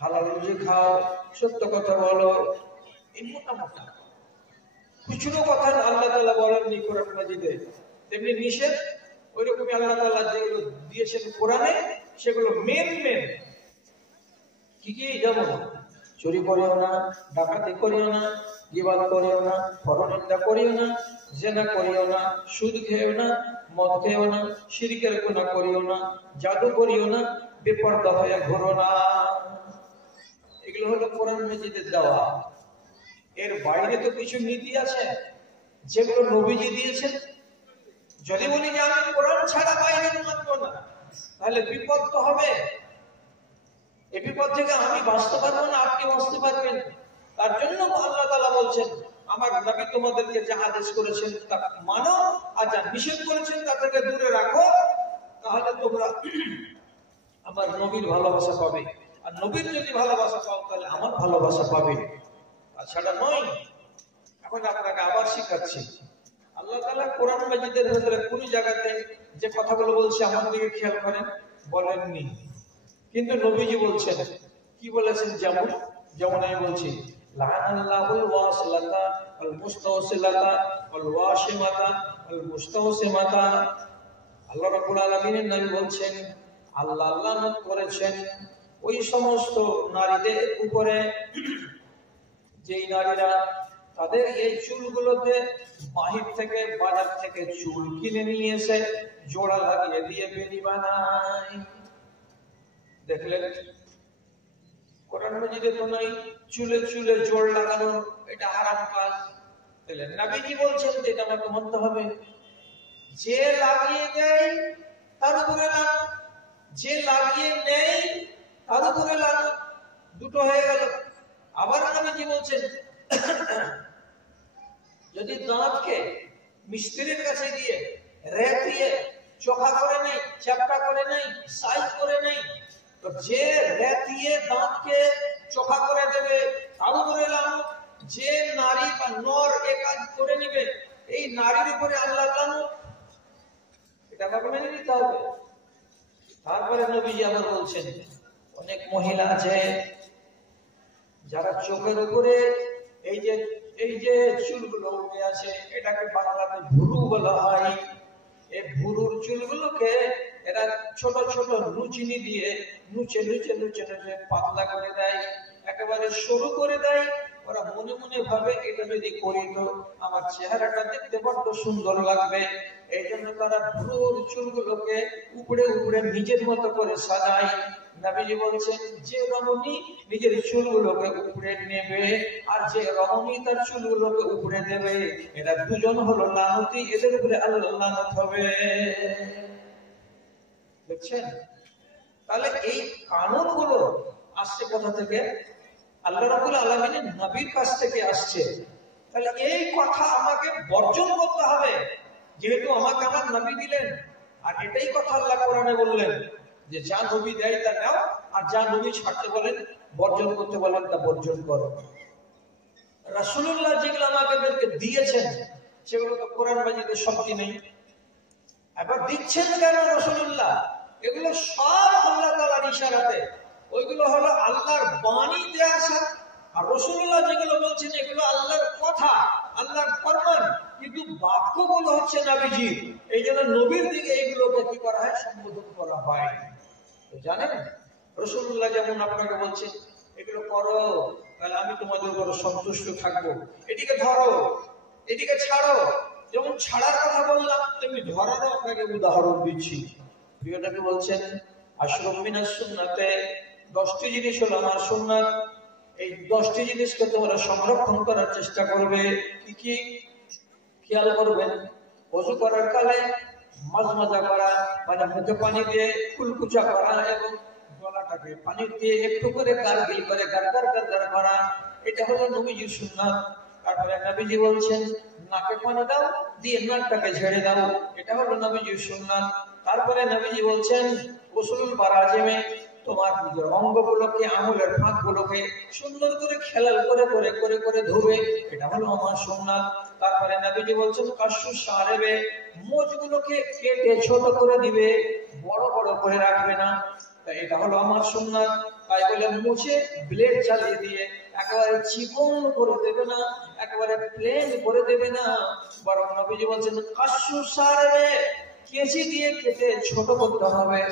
হালাল রুজি খাও, সত্য কথা বলো, এই মোটা মোটা। খুচরো কথা আল্লাহ তাআলা বলেননি কোরআন মাজিদে, তেমনি নিষেধ ওইরকমই আল্লাহ তাআলা যেগুলো দিয়েছেন কোরআনে সেগুলো মেন কি কি? যেমন চুরি করিও না, ডাকাতি করিও না, গীবত করিও না, পরনিন্দা করিও না, জিনা করিও না, সুদ খেও না, মদ খেও না, শিরকের গুনাহ করিও না, জাদু করিও না, বেপরদা হয়ে ঘুরো না। এগুলো হলো কোরআন মাজিদের দেওয়া। এর বাইরে তো কিছু নীতি আছে যেগুলো নবীজি দিয়েছেন। যদি বলি যে আমি কোরআন ছাড়া বাইরে মানবো না, তাহলে বিপদ তো হবে। এই বিপদ থেকে আমি বাঁচতে পারবো না, আপনি বাঁচতে পারবেন। তার জন্য আল্লাহ তাআলা বলছেন আমার নবী তোমাদেরকে যা আদেশ করেছেন তা মানো, আর যা নিষেধ করেছেন তা থেকে দূরে রাখো, তাহলে তোমরা আমার নবীর ভালোবাসা পাবে। আর নবীর যদি ভালোবাসা পাও তাহলে আমার ভালোবাসা পাবে, তাছাড়া নয়। এখন আপনাকে আবার শিখাচ্ছি, আল্লাহ তাআলা কোরআন মাজিদের ভেতরে কোন জায়গাতে যে কথাগুলো বলছে আমার দিকে খেয়াল করেন, বলেননি, কিন্তু নবীজি বলছেন। কি বলেছেন? যেমন আমি বলছি লানাল্লাহুল ওয়াসিলাতা ওয়াল মুস্তাওসিলাতা ওয়াল ওয়াশিমাতা ওয়াল মুস্তাওসিমাতা। আল্লাহ রাব্বুল আলামিনের নবী বলছেন আল্লাহ লানত করেছেন ওই সমস্ত নারীদের উপরে যেই নারীরা তাদের এই চুলগুলোতে বাহির থেকে বাজার থেকে চুল কিনে নিয়ে এসে জোড়া লাগিয়ে দিয়ে বেনি বানায়। দেখলেন কোরআন মাজিদে তো নাই চুলে চুলে জোড় লাগানো, এটা হারাম কাজ। দেখলেন নবীজি বলছেন যে এটা আমাকে মানতে হবে। যে লাগিয়ে দেয় তার উপরে লাগানো, যে লাগিয়ে নেই তার উপরে লাগানো, দুটো হয়ে গেল। আবার নবীজি বলছেন যদি দাঁতকে মিস্ত্রির কাছে গিয়ে রেতিয়ে চোখা করে নেই, চ্যাপটা করে নেই, সাইজ করে নেই, তো যে রেতিয়ে দাঁতকে চোখা করে দেবে তার উপরে লাগানো। যে নারী বা নর এ কাজ করে নিবে এই নারীর উপরে আল্লাহ লাগানো, এটা আমাকে মেনে নিতে হবে। তারপরে নবীজি আবার বলছেন অনেক মহিলা আছে যারা চোখের উপরে এই যে চুলগুলো উঠে আছে, এটাকে বাংলাতে ভুরু বলা হয়। এই ভুরুর চুলগুলোকে এরা ছোট ছোট লুচিনি দিয়ে নুচে নুচে নুচে নুচে পাতলা করে দেয়, একেবারে সরু করে দেয়। ওরা মনে মনে ভাবে এটা যদি করি তো আমার চেহারাটা দেখতে বড্ড সুন্দর লাগবে। এই জন্য তারা ভুরুর চুলগুলোকে উপড়ে উপড়ে নিজের মতো করে সাজায়। নবীজি বলছেন যে রমণী নিজের চুলগুলোকে উপড়ে নেবে আর যে রমণী তার চুলগুলোকে উপড়ে দেবে, এরা দুজন হলো লানতি, এদের উপরে আল্লাহ লানত হবে। দেখছেন? তাহলে এই কানুনগুলো আসছে কোথা থেকে? আল্লাহ রাব্বুল আলামিনের নবীর কাছ থেকে আসছে। তাহলে এই কথা আমাকে বর্জন করতে হবে, যেহেতু আমাকে আমার নবী দিলেন। আর এটাই কথা আল্লাহ কোরআনে বললেন যে যা নবী দেয় তা নাও, আর যা নবী ছাড়তে বলেন, বর্জন করতে বলেন, তা বর্জন করো। রাসূলুল্লাহ যেগুলো আমাদেরকে দিয়েছেন সেগুলো তো কোরআন মাজিদে শক্তি নেই। এবার দিচ্ছেন কেন রাসূলুল্লাহ? এগুলো সব আল্লাহ তাআলার ইশারাতে, ওইগুলো হলো আল্লাহর বাণী দিয়ে আসা। আর রাসূলুল্লাহ যেগুলো বলছেন এগুলো আল্লাহর কথা, আল্লাহর ফরমান, কিন্তু বাক্যগুলো হচ্ছে নবীজি। এই জন্য নবীর দিকে এইগুলোকে কি করা হয়? সম্বোধন করা হয়। জানেন রাসূলুল্লাহ যেমন আপনাকে বলছেন এগুলো করো, তাহলে আমি তোমাদের উপর সন্তুষ্ট থাকবো। এদিকে ধরো, এদিকে ছাড়ো। যেমন ছাড়ার কথা বললাম তেমনি ধরারও আপনাকে উদাহরণ দিচ্ছি। প্রিয় নবী বলছেন আশরাফু মিনাস সুন্নাতে, 10টি জিনিস হলো আমার সুন্নাত। এই 10টি জিনিসকে তোমরা সংরক্ষণ করার চেষ্টা করবে। কি কি খেয়াল করবেন? ওযু করার কালে মাজমাজা করা, মানে মুখে পানি দিয়ে কুলকুচা করা এবং গলাটাকে পানি দিয়ে একটু করে গার্গিল করে গারগার গারগার করা, এটা হলো নবীজির সুন্নাত। তারপরে নবীজি বলছেন নাকে পানি দাও দিয়ে নাকটাকে ঝেড়ে দাও, এটা হলো নবীজির সুন্নাত। তারপরে নবীজি বলছেন উসুলুল বারাজিমে, তোমার নিজের অঙ্গগুলোকে, আঙুলের ফাঁকগুলোকে সুন্দর করে খেলাল করে করে করে করে ধুবে, এটা হলো আমার সুন্নাত। তারপরে নবীজি বলছেন কাশু শারেবে, মোচগুলোকে কেটে ছোট করে দিবে, বড় বড় করে রাখবে না, এটা হলো আমার সুন্নাত। তাই বলে মুছে ব্লেড চালিয়ে দিয়ে একেবারে চিকন করে দেবে না, একেবারে প্লেন করে দেবে না, বরং নবীজি বলছেন কাশু শারেবে, কেঁচি দিয়ে কেটে ছোট করতে হবে,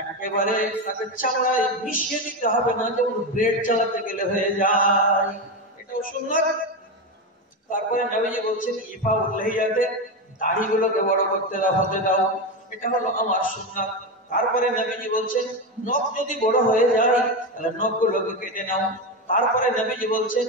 একেবারে তাকে চামড়ায় মিশিয়ে দিতে হবে না, যেমন ব্রেড চালাতে গেলে হয়ে যায়, এটাও সুন্নাত। তারপরে নবীজি বলছেন ইফাউল লাহিয়াতে, দাড়িগুলোকে বড় করতে দাও, হতে দাও, এটা হলো আমার সুন্নাত। তারপরে নবীজি বলছেন নখ যদি বড় হয়ে যায় তাহলে নখগুলোকে কেটে নাও। তারপরে নবীজি বলছেন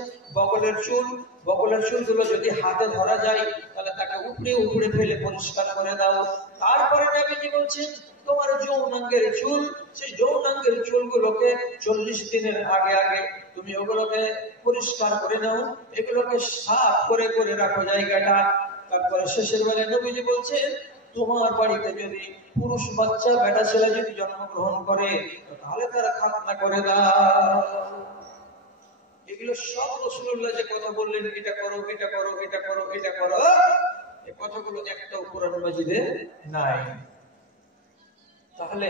বগলের চুলগুলো যদি হাতে ধরা যায় তাহলে তাকে উপড়ে উপড়ে ফেলে পরিষ্কার করে দাও। তারপরে নবীজি বলছেন তোমার যৌনাঙ্গের চুল, সেই যৌনাঙ্গের চুলগুলোকে 40 দিনের আগে আগে তুমি ওগুলোকে পরিষ্কার করে নাও, এগুলোকে সাফ করে করে রাখো জায়গাটা। তারপরে শেষের বেলায় নবীজি বলছেন তোমার বাড়িতে যদি পুরুষ বাচ্চা বেটা ছেলে যদি জন্মগ্রহণ করে তাহলে তারা খাতনা করে দাও। এগুলো সব রাসূলুল্লাহ যে কথা বললেন এটা করো, এটা করো, এটা করো, এটা করো, এই কথাগুলো একটাও কোরআন মাজিদে নাই। তাহলে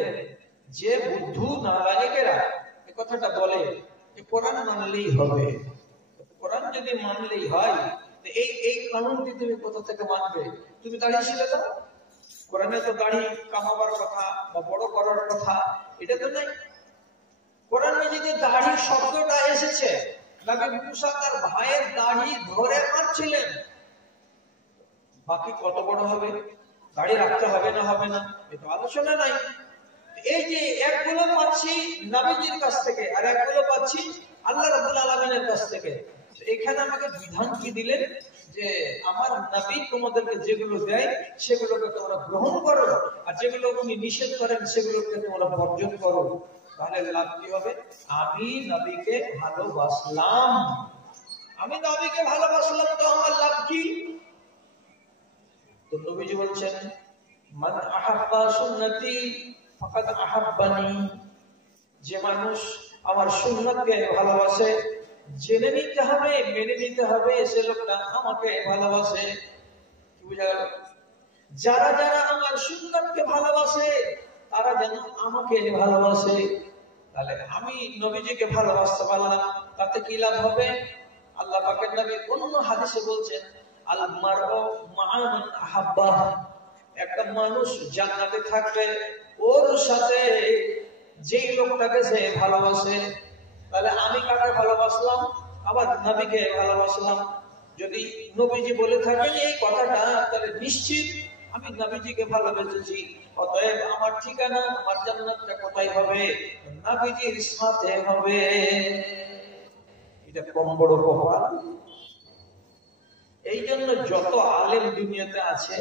যে বুদ্ধু নালায়েকেরা এই কথাটা বলে যে কোরআন মানলেই হবে, কোরআন যদি মানলেই হয় এই কানুনটি তুমি কোথা থেকে মানবে? তুমি দাঁড়িয়ে ছিলে না, কোরআনে তো দাড়ি কামাবার কথা বা বড় করার কথা এটা তো নাই। কোরআন মাজিদে দাড়ি শব্দটা এসেছে নবী মুসা তার ভাইয়ের দাড়ি ধরে মারছিলেন। বাকি কত বড় হবে, দাড়ি রাখতে হবে না হবে না, এটা আলোচনা নাই। এই যে একগুলো পাচ্ছি নবীজির কাছ থেকে আর একগুলো পাচ্ছি আল্লাহ রাব্বুল আলামিনের কাছ থেকে। এখানে আমাকে বিধান কি দিলেন যে আমার নবী তোমাদেরকে যেগুলো দেয় সেগুলোকে তোমরা গ্রহণ করো, আর যেগুলো উনি নিষেধ করেন সেগুলোকে তোমরা বর্জন করো। তাহলে লাভ কি হবে? আমি নবীকে ভালোবাসলাম, আমি নবীকে ভালোবাসলাম, তো আমার লাভ কি? তো নবীজি বলছেন মান আহাব্বা সুন্নতি ফাকাদ আহাব্বানি, যে মানুষ আমার সুন্নতকে ভালোবাসে, জেনে নিতে হবে, মেনে নিতে হবে সে লোকটা আমাকে ভালোবাসে। কি বুঝা গেল? যারা যারা আমার সুন্নতকে ভালোবাসে তারা যেন আমাকে ভালোবাসে। তাহলে আমি নবীজিকে ভালোবাসতে পারলাম, তাতে কি লাভ হবে? আল্লাহ পাকের নবী অন্য হাদিসে বলছেন আল মারউ মা'a মান আহাব্বা, একটা মানুষ জান্নাতে থাকবে ওর সাথে যেই লোকটাকে সে ভালোবাসে। তাহলে আমি কাকে ভালোবাসলাম? আবার নবীকে ভালোবাসলাম। যদি নবীজি বলে থাকেন এই কথাটা, তাহলে নিশ্চিত আমি নবীজিকে ভালোবেসেছি। অতএব আমার ঠিকানা, আমার জান্নাতটা কোথায় হবে? নবীজির সাথে হবে। এটা কম বড় কপাল। এই জন্য যত আলেম দুনিয়াতে আছে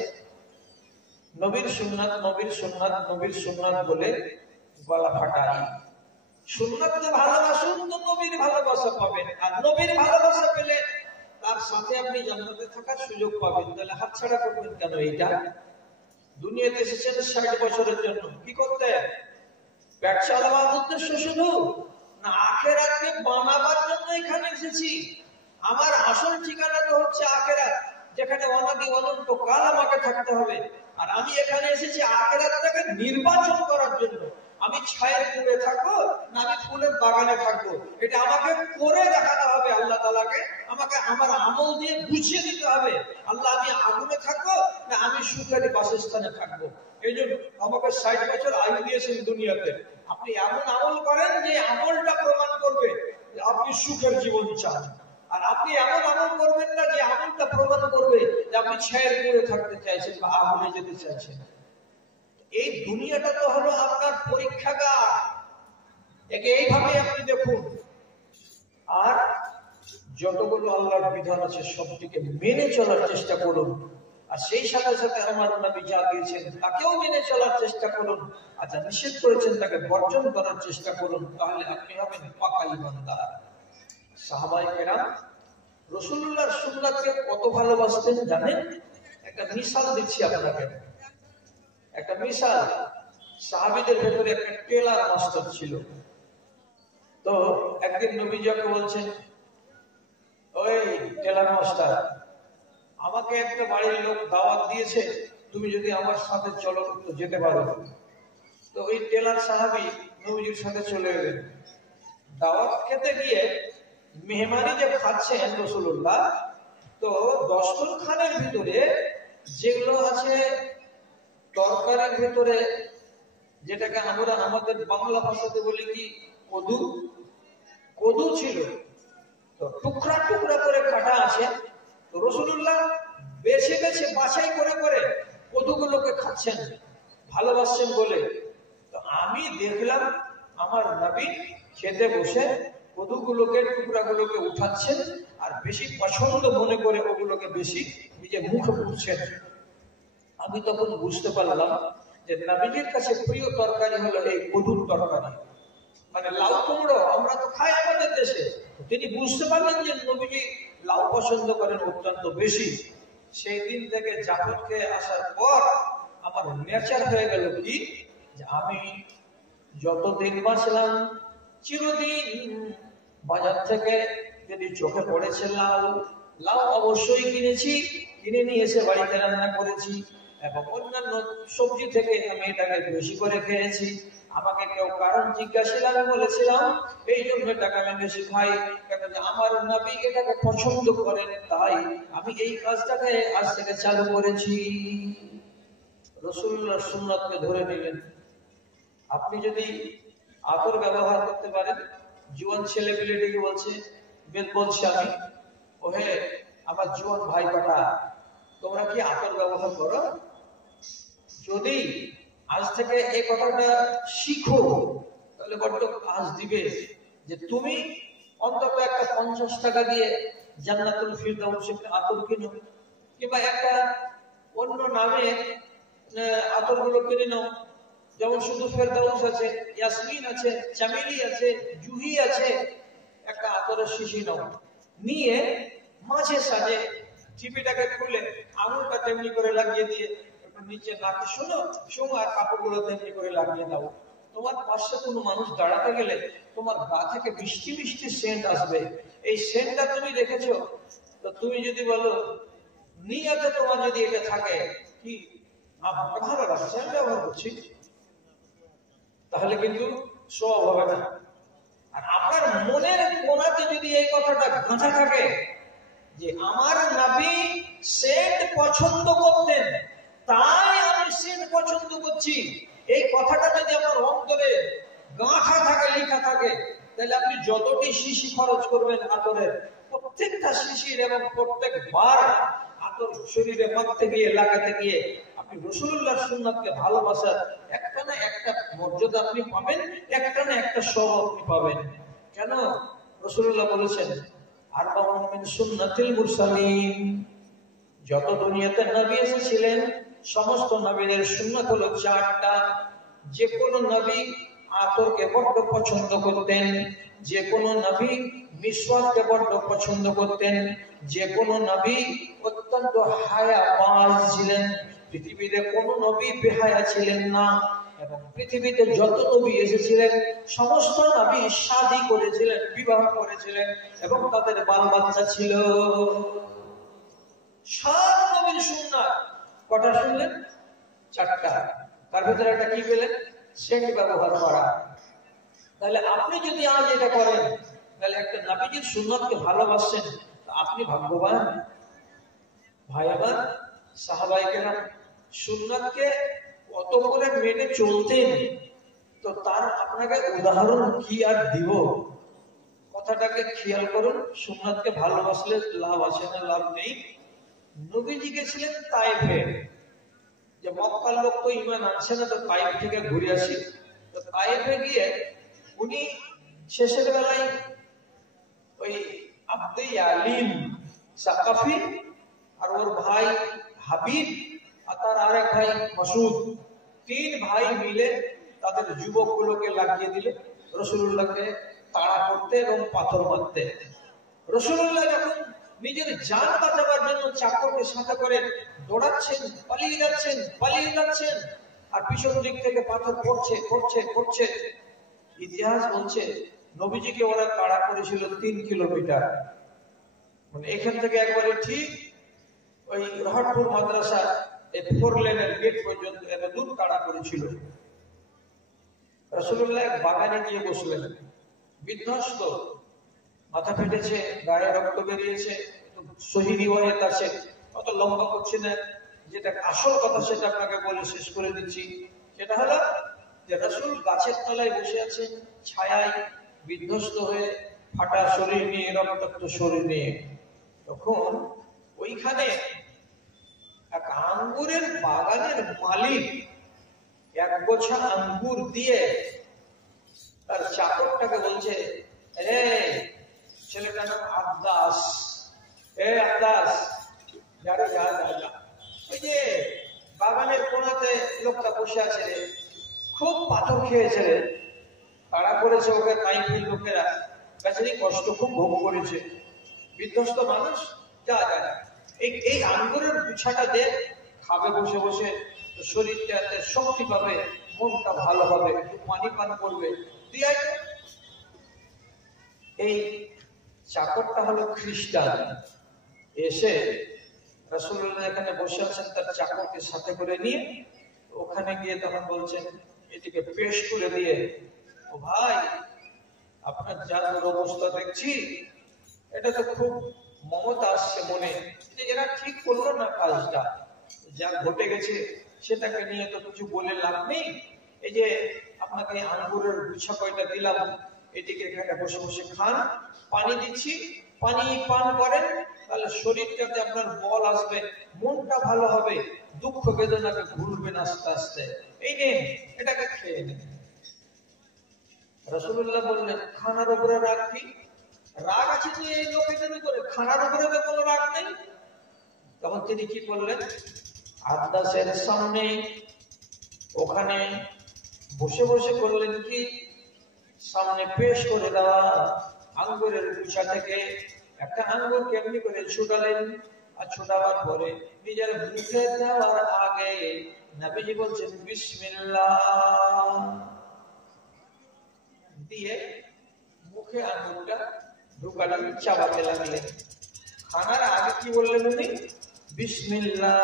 নবীর সুন্নাত নবীর সুন্নাত নবীর সুন্নাত বলে গলা ফাটাই। সুন্নাতকে ভালোবাসুন তো নবীর ভালোবাসা পাবেন, আর নবীর ভালোবাসা পেলে তার সাথে আপনি জান্নাতে থাকার সুযোগ পাবেন। তাহলে হাতছাড়া করবেন কেন? এইটা দুনিয়াতে এসেছেন 60 বছরের জন্য, কি করতে? পেট চালাবার উদ্দেশ্য শুধু না, আখিরাতকে বানাবার জন্য এখানে এসেছি। আমার আসল ঠিকানা তো হচ্ছে আখিরাত, যেখানে অনাদি অনন্ত কাল আমাকে থাকতে হবে। আর আমি এখানে এসেছি আখিরাতটাকে নির্বাচন করার জন্য। আমি ছায়ের কুলে থাকবো না আমি ফুলের বাগানে থাকবো, এটা আমাকে করে দেখাতে হবে আল্লাহ তাআলাকে। আমাকে আমার আমল দিয়ে বুঝিয়ে দিতে হবে আল্লাহ আমি আগুনে থাকবো না আমি সুখের বাসস্থানে থাকবো। এই জন্য আমাকে 60 বছর আয়ু দিয়েছেন দুনিয়াতে। আপনি এমন আমল করেন যে আমলটা প্রমাণ করবে যে আপনি সুখের জীবন চান, আর আপনি এমন আমল করবেন না যে আমলটা প্রমাণ করবে যে আপনি ছায়ের কুলে থাকতে চাইছেন বা আগুনে যেতে চাইছেন। এই দুনিয়াটা তো হলো আপনার পরীক্ষাগার, একে এইভাবে আপনি দেখুন। আর যতগুলো আল্লাহর বিধান আছে সবটিকে মেনে চলার চেষ্টা করুন, আর সেই সাথে সাথে আমার নবী যা দিয়েছেন তাকেও মেনে চলার চেষ্টা করুন, আর যা নিষেধ করেছেন তাকে বর্জন করার চেষ্টা করুন। তাহলে আপনি হবেন পাকা ঈমানদার। সাহাবায়ে কেরাম রাসূলুল্লাহর সুন্নাতকে কত ভালোবাসতেন জানেন? একটা মিসাল দিচ্ছি আপনাকে। একটা মিসাল, সাহাবীদের ভেতরে একটা টেলার মাস্টার ছিল। তো একদিন নবীজিকে বলছেন, ওই টেলার মাস্টার, আমাকে একটা বাড়ির লোক দাওয়াত দিয়েছে, তুমি যদি আমার সাথে চলো তো যেতে পারো। তো ওই টেলার সাহাবী নবীজির সাথে চলে গেলেন। দাওয়াত খেতে গিয়ে মেহমানি যে খাচ্ছেন রাসূলুল্লাহ, তো দস্তরখানের ভিতরে যেগুলো আছে তরকারির ভিতরে, যেটাকে আমরা আমাদের বাংলা ভাষাতে বলি কি কদু, কদু ছিল। তো টুকরা টুকরা করে কাটা আছে। তো রাসূলুল্লাহ বেছে বেছে বাছাই করে করে কদুগুলোকে খাচ্ছেন, ভালোবাসছেন বলে। তো আমি দেখলাম আমার নবী খেতে বসে কদুগুলোকে টুকরাগুলোকে উঠাচ্ছেন, আর বেশি পছন্দ মনে করে ওগুলোকে বেশি নিজের মুখে পুড়ছেন। আমি তখন বুঝতে পারলাম যে নবীজির কাছে প্রিয় তরকারি হলো এই কদুর তরকারি, মানে লাউ কুমড়ো আমরা তো খাই আমাদের দেশে। তিনি বুঝতে পারলেন যে নবীজি লাউ পছন্দ করেন অত্যন্ত বেশি। সেই দিন থেকে জাফর খেয়ে আসার পর আমার নেচার হয়ে গেল কি, যে আমি যতদিন বাঁচলাম চিরদিন বাজার থেকে যদি চোখে পড়েছে লাউ, লাউ অবশ্যই কিনেছি, কিনে নিয়ে এসে বাড়িতে রান্না করেছি, এবং অন্যান্য সবজি থেকে আমি এটাকে বেশি করে খেয়েছি। আমাকে কেউ কারণ জিজ্ঞাসা আমি বলেছিলাম এই জন্য এটাকে আমি বেশি খাই, কারণ আমার নবী এটাকে পছন্দ করেন, তাই আমি এই কাজটাকে আজ থেকে চালু করেছি। রাসূলুল্লাহর সুন্নাতকে ধরে নিলেন। আপনি যদি আতর ব্যবহার করতে পারেন, জীবন ছেলেপিলেটিকে বলছে বলছি আমি, ওহে আমার জীবন ভাই কটা, তোমরা কি আতর ব্যবহার করো? যদি আজ থেকে এই কথাটা শিখো তাহলে বড্ড কাজ দিবে, যে তুমি অন্তত একটা 50 টাকা দিয়ে জান্নাতুল ফিরদাউস আতর কিনো, কিংবা একটা অন্য নামে আতর গুলো কিনে নাও। যেমন শুধু ফেরদাউস আছে, ইয়াসমিন আছে, চামেলি আছে, জুহি আছে। একটা আতরের শিশি নাও, নিয়ে মাঝে সাজে চিপিটাকে খুলে আঙুলটা তেমনি করে লাগিয়ে দিয়ে একটু নিচে নাকে শোনো আর কাপড়গুলো তেমনি করে লাগিয়ে দাও। তোমার পাশে কোনো মানুষ দাঁড়াতে গেলে তোমার গা থেকে মিষ্টি মিষ্টি সেন্ট আসবে। এই সেন্টটা তুমি দেখেছো? তো তুমি যদি বলো নিয়তে তোমার যদি এটা থাকে কি আমাকে ভালো লাগছে আমি ব্যবহার করছি, তাহলে কিন্তু সব হবে না। আর আপনার মনের কোণাতে যদি এই কথাটা গাঁথা থাকে যে আমার নবী সেন্ট পছন্দ করতেন, তাই আমি সেন্ট পছন্দ করছি, এই কথাটা যদি আমার অন্তরে গাঁথা থাকে, লেখা থাকে, তাহলে আপনি যতটি শিশি খরচ করবেন আতরের, প্রত্যেকটা শিশির এবং প্রত্যেকবার আতর শরীরে মাখতে গিয়ে লাগাতে গিয়ে আপনি রাসূলুল্লাহর সুন্নাতকে ভালোবাসার একটা না একটা মর্যাদা আপনি পাবেন, একটা না একটা সব আপনি পাবেন। কেন? রাসূলুল্লাহ বলেছেন আরবাউন মিন সুন্নাতিল মুরসালিন, যত দুনিয়াতে নবী এসেছিলেন সমস্ত নবীদের সুন্নাত হলো 4টা। যে কোনো নবী আতরকে বড্ড পছন্দ করতেন, যে কোনো নবী মিসওয়াককে বড্ড পছন্দ করতেন, যে কোনো নবী অত্যন্ত হায়াবাজ ছিলেন, পৃথিবীতে কোনো নবী বেহায়া ছিলেন না। এবং পৃথিবীতে যত নবী এসেছিলেন সমস্ত নবী শাদী করেছিলেন, বিবাহ করেছিলেন এবং তাদের বাল বাচ্চা ছিল। সব নবীর সুন্নাত কটা শুনলেন? 4টা। তার ভিতরে একটা কি পেলেন? সেন্ট ব্যবহার করা। তাহলে আপনি যদি আজ এটা করেন, তাহলে একটা নবীজির সুন্নাতকে ভালোবাসেন, আপনি ভাগ্যবান। ভাই আমার, সাহাবায়ে কেরাম সুন্নাতকে কত করে মেনে চলতেন, তো তার আপনাকে উদাহরণ কি আর দিব? কথাটাকে খেয়াল করুন। সুন্নাতকে ভালোবাসলে লাভ আছে না লাভ নেই? নবীজি গেছিলেন তায়েফে, যে মক্কার লোক তো ঈমান আনছে না, তো তায়েফ থেকে ঘুরে আসি। তো তায়েফে গিয়ে উনি শেষের বেলায় ওই আব্দে ইয়ালিম সাকাফি আর ওর ভাই হাবিব আর তার আরেক ভাই মাসুদ, 3 ভাই মিলে তাদের যুবকগুলোকে লাগিয়ে দিলে রাসূলুল্লাহকে তাড়া করতে এবং পাথর মারতে। রাসূলুল্লাহ যখন নিজের জান বাঁচাবার জন্য চাকরকে সাথে করে দৌড়াচ্ছেন, পালিয়ে যাচ্ছেন, আর পিছন দিক থেকে পাথর পড়ছে। ইতিহাস বলছে নবীজিকে ওরা তাড়া করেছিল 3 কিলোমিটার। মানে এখান থেকে একবারে ঠিক ওই রহটপুর মাদ্রাসা এই 4 লেনের গেট পর্যন্ত এত দূর তাড়া করেছিল। রাসূলুল্লাহ এক বাগানে গিয়ে বসলেন, বিধ্বস্ত, মাথা ফেটেছে, গায়ে রক্ত বেরিয়েছে। সহিহ রিওয়ায়াত আছে, অত লম্বা করছি না, যেটা আসল কথা সেটা আপনাকে বলে শেষ করে দিচ্ছি। সেটা হলো যে রাসূল গাছের তলায় বসে আছেন, ছায়ায়, বিধ্বস্ত হয়ে, ফাটা শরীর নিয়ে, রক্তাক্ত শরীর নিয়ে। তখন ওইখানে এক আঙ্গুরের বাগানের মালিক এক গোছা আঙ্গুর দিয়ে তার চাকরটাকে বলছে, ছেলেটার নাম আব্বাস, আব্বাস যা। ওই যে বাগানের কোনাতে লোকটা বসে আছে, খুব পাথর খেয়েছে রে, তাড়া করেছে ওকে তাইফের লোকেরা, বেচারি কষ্ট খুব ভোগ করেছে, বিধ্বস্ত মানুষ, যা। এই আঙ্গুরের গুছাটা দে, খাবে বসে বসে, শরীরটাতে শক্তি পাবে, মনটা ভালো হবে, একটু পানি পান করবে। এই চাকরটা হলো খ্রিস্টান, এসে রাসূলুল্লাহ এখানে বসে আছেন, তার চাকরকে সাথে করে নিয়ে ওখানে গিয়ে তখন বলছেন, এটিকে পেশ করে দিয়ে, ও ভাই, আপনার জানার অবস্থা দেখছি, এটা তো খুব মমতা আসছে মনে, যে এরা ঠিক করলো না কাজটা, যা ঘটে গেছে সেটাকে নিয়ে তো কিছু বলে লাভ নেই। এই যে আপনাকে আঙ্গুরের গুছা কয়টা দিলাম, এদিকে এখানে বসে বসে খান, পানি দিচ্ছি, পানি পান করেন, তাহলে শরীরটাতে আপনার বল আসবে, মনটা ভালো হবে, দুঃখ বেদনাকে ভুলবেন আস্তে আস্তে। এই নেন, এটাকে খেয়ে নেন। রাসূলুল্লাহ বললেন, খানার উপরে রাগ কি? রাগ আছে তো এই লোকেদের উপরে, খানার উপরে কোনো রাগ নেই। তখন তিনি কি করলেন, আদাসের সামনে ওখানে বসে বসে করলেন কি, সামনে পেশ করে দেওয়া আঙ্গুরের গুছা থেকে একটা আঙ্গুর কেমনি করে ছুটালেন, আর ছুটাবার পরে নিজের মুখে দেওয়ার আগে নবীজি বলছেন বিসমিল্লাহ, দিয়ে মুখে আঙ্গুরটা ঢুকালেন, চাবাতে লাগলেন। খানার আগে কি বললেন উনি? বিসমিল্লাহ,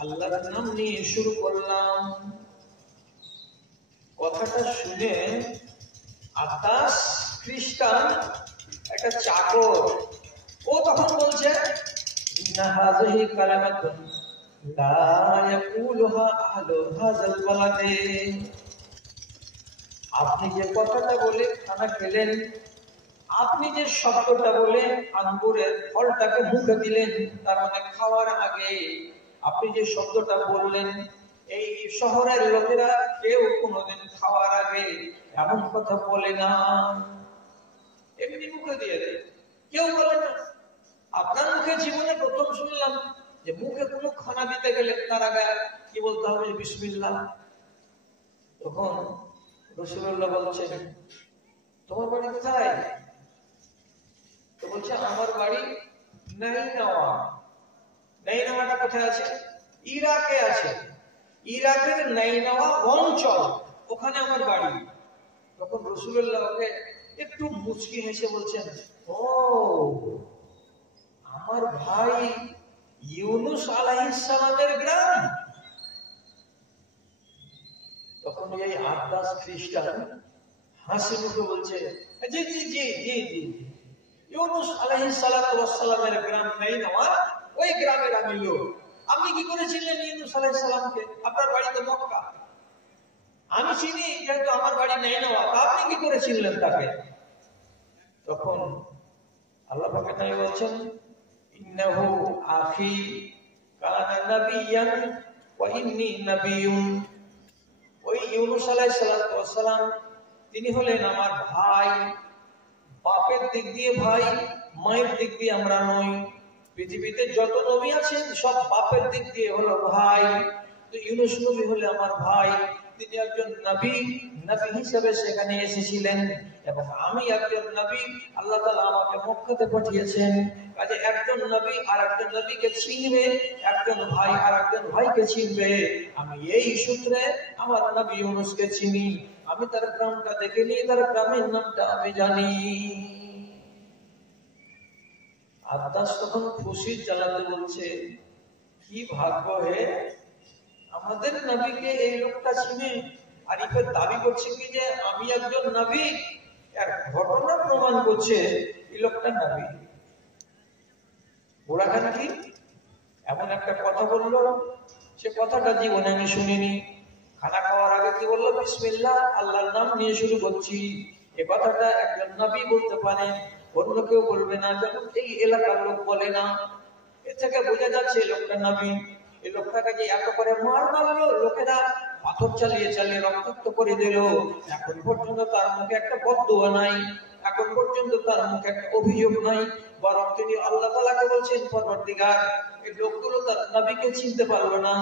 আল্লাহর নাম নিয়ে শুরু করলাম। কথাটা শুনে আদাস খ্রিস্টান একটা চাকর, ও তখন বলছে, ইন্না হাযিহি কালিমাতুন লা ইয়াকুলুহা আহলু হাযাল বালাদে। আপনি যে কথাটা বলে খানা খেলেন, আপনি যে শব্দটা বলে আঙ্গুরের ফলটাকে মুখে দিলেন, তার মানে খাওয়ার আগে আপনি যে শব্দটা বললেন, এই শহরের লোকেরা কেউ কোনোদিন খাওয়ার আগে এমন কথা বলে না, এমনি মুখে দিয়ে দেয়, কেউ বলে না। আপনার মুখে জীবনে প্রথম শুনলাম যে মুখে কোনো খানা দিতে গেলে তার আগে কি বলতে হবে? বিসমিল্লাহ। তখন রাসূলুল্লাহ বলছেন, তোমার বাড়ি কোথায়? তো বলছে, আমার বাড়ি নাইনাওয়া। নাইনাওয়াটা কোথায় আছে? ইরাকে আছে। ইরাকের নাইনাওয়া অঞ্চল, ওখানে আমার বাড়ি। তখন রাসূলুল্লাহ ওকে একটু মুচকি হেসে বলছেন, ও আমার ভাই ইউনুস আলাইহিস সালামের গ্রাম। তখন এই আদাস খ্রিস্টান হাসি মুখে বলছে, জি জি জি জি জি, ইউনুস আলাইহিস সালামের গ্রাম নাইনাওয়া, ওই গ্রামের আমি লোক। আপনি কি করে চিনলেন ইউনুস আলাইহিস সালামকে? আপনার বাড়ি তো মক্কা। আমি চিনি, যেহেতু আমার বাড়ি নাইনাওয়া। আপনি কি করে চিনলেন তাকে? তখন আল্লাহ পাক তাই বলছেন, ইন্নাহু আখি কানা নাবিয়ান ওয়া ইন্নী নাবিয়্যুন। ওই ইউনুস আলাইহিস সালাম তিনি হলেন আমার ভাই। বাপের দিক দিয়ে ভাই, মায়ের দিক দিয়ে আমরা নই। পৃথিবীতে যত নবী আছেন সব বাপের দিক দিয়ে হলো ভাই। তো ইউনুস নবী হলে আমার ভাই, তিনি একজন নবী, নবী হিসেবে সেখানে এসেছিলেন, এবং আমি একজন নবী, আল্লাহ তাআলা আমাকে মক্কাতে পাঠিয়েছেন। কাজে একজন নবী আর একজন নবীকে চিনবে, একজন ভাই আর একজন ভাইকে চিনবে। আমি এই সূত্রে আমার নবী ইউনুসকে চিনি। আমি তার গ্রামটা দেখে নিয়ে তার গ্রামের নামটা আমি জানি। আদাস তখন খুশি জ্বালাতে বলছে, কি ভাগ্য হে, আমাদের নবীকে এই লোকটা চিনে, আর ইফের দাবি করছে কি যে আমি একজন নবী। এক ঘটনা প্রমাণ করছে এই লোকটা নবী। ওরাখান কি এমন একটা কথা বললো, সে কথাটা জীবনে আমি শুনিনি। খানা খাওয়ার আগে কি বললো? বিসমিল্লাহ, আল্লাহর নাম নিয়ে শুরু করছি। এই কথাটা একজন নবী বলতে পারে, অন্য কেউ বলবে না, যখন এই এলাকার লোক বলে না। এ থেকে বোঝা যাচ্ছে এই লোকটা নবী। এই লোকটাকে যে এত করে মার মারলো, লোকেরা পাথর চালিয়ে চালিয়ে রক্তাক্ত করে দিল, এখন পর্যন্ত তার মুখে একটা বদদুয়া নাই, এখন পর্যন্ত তার মুখে একটা অভিযোগ নাই। বরং তিনি আল্লাহ তাআলাকে বলছেন, পরবর্তীকার এই লোকগুলো তার নবীকে চিনতে পারলো না,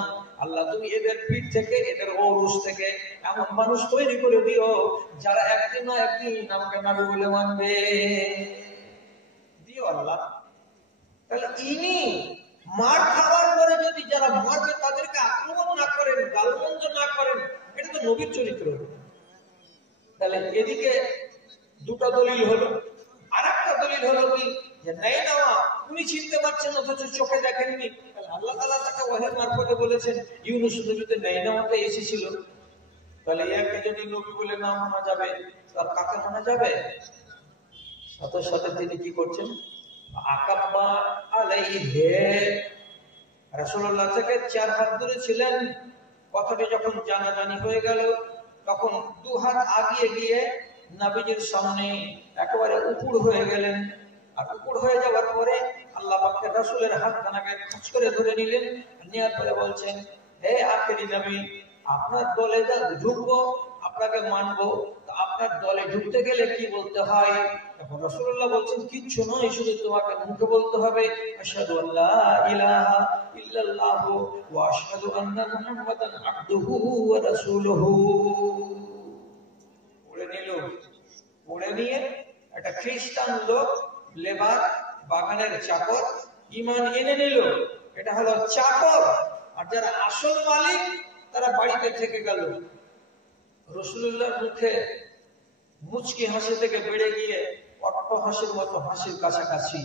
আল্লাহ তুমি এদের পিঠ থেকে, এদের ঔরস থেকে এমন মানুষ তৈরি করে দিও যারা একদিন না একদিন আমাকে নবী বলে মানবে। দিও আল্লাহ। তাহলে ইনি মার খাওয়ার পরে যদি যারা মারবে তাদেরকে আক্রমণ না করেন, গালমন্দ না করেন, এটা তো নবীর চরিত্র। তাহলে এদিকে দুটো দলিল হলো। আর একটা দলিল হলো কি, যে নাইনাওয়া উনি চিনতে পারছেন অথচ চোখে দেখেননি। তাহলে আল্লাহ তাআলা তাকে ওহীর মারফতে বলেছেন ইউনুস নবীতে নাইনাওয়াতে এসেছিল। তাহলে একে যদি নবী বলে না মানা যাবে, তার কাকে মানা যাবে? সাথে সাথে তিনি কি করছেন? আকাব্বা আলাইহি, রাসূলুল্লাহ থেকে 4 হাত দূরে ছিলেন। কথাটি যখন জানাজানি হয়ে গেল, তখন 2 হাত আগিয়ে গিয়ে নবীজির সামনে একেবারে উপুড় হয়ে গেলেন। আর উপুড় হয়ে যাওয়ার পরে আল্লাহ পাকের রাসূলের হাতখানাকে খচ করে ধরে নিলেন, নেওয়ার পরে বলছেন, হে আখেরি নবী, আপনার দলে ঢুকবো, আপনাকে মানবো, আপনার দলে ঢুকতে গেলে কি বলতে হয়? তখন রাসূলুল্লাহ বলছেন, কিচ্ছু নয়, শুধু তোমাকে মুখে বলতে হবে আশহাদু আল্লা ইলাহা ইল্লাল্লাহ ওয়া আশহাদু আন্না মুহাম্মাদান আবদুহু ওয়া রাসূলুহু। পড়ে নিল। পড়ে নিয়ে একটা খ্রিস্টান লোক, লেবার, বাগানের চাকর, ঈমান এনে নিল। এটা হলো চাকর। আর যারা আসল মালিক তারা বাড়িতে থেকে গেল। রাসূলুল্লাহর মুখে মুচকি হাসি থেকে বেড়ে গিয়ে অট্ট হাসির মতো হাসির কাছাকাছি।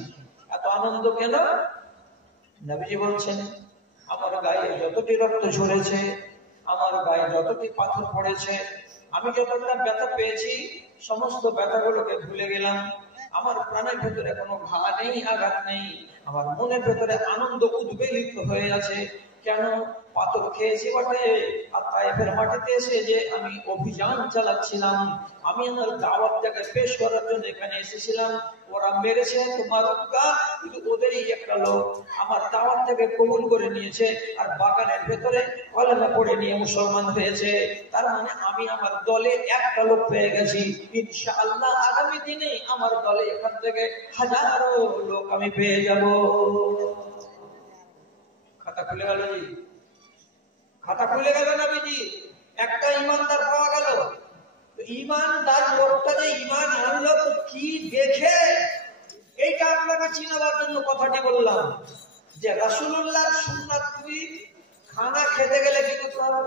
এত আনন্দ কেন? নবীজি বলছেন, আমার গায়ে যতটি রক্ত ঝরেছে, আমার গায়ে যতটি পাথর পড়েছে, আমি যতটা ব্যথা পেয়েছি, সমস্ত ব্যথাগুলোকে ভুলে গেলাম। আমার প্রাণের ভেতরে কোনো ঘা নেই, আঘাত নেই। আমার মনের ভেতরে আনন্দ উদ্বেলিত হয়ে আছে। কেন? পাথর খেয়েছি বটে, আর তায়েফের মাটিতে এসে যে আমি অভিযান চালাচ্ছিলাম, আমি আমার দাওয়াতটাকে পেশ করার জন্য এখানে এসেছিলাম। ওরা মেরেছে তোমার কিন্তু ওদেরই একটা লোক আমার দাওয়াতটাকে কবুল করে নিয়েছে, আর বাগানের ভেতরে কলেমা পড়ে নিয়ে মুসলমান হয়েছে। তার মানে আমি আমার দলে একটা লোক পেয়ে গেছি। ইনশাআল্লাহ আগামী দিনে আমার দলে এখান থেকে হাজারো লোক আমি পেয়ে যাব। খাতা খুলে গেল, খাতা খুলে গেল নবীজি। একটা ইমানদার পাওয়া গেল। ইমানদার লোকটা যে ইমান আনলো তো কি দেখে, এইটা আপনাকে চিনাবার জন্য কথাটি বললাম যে রাসূলুল্লাহর সুন্নাত তুমি খানা খেতে গেলে কি করতে হবে?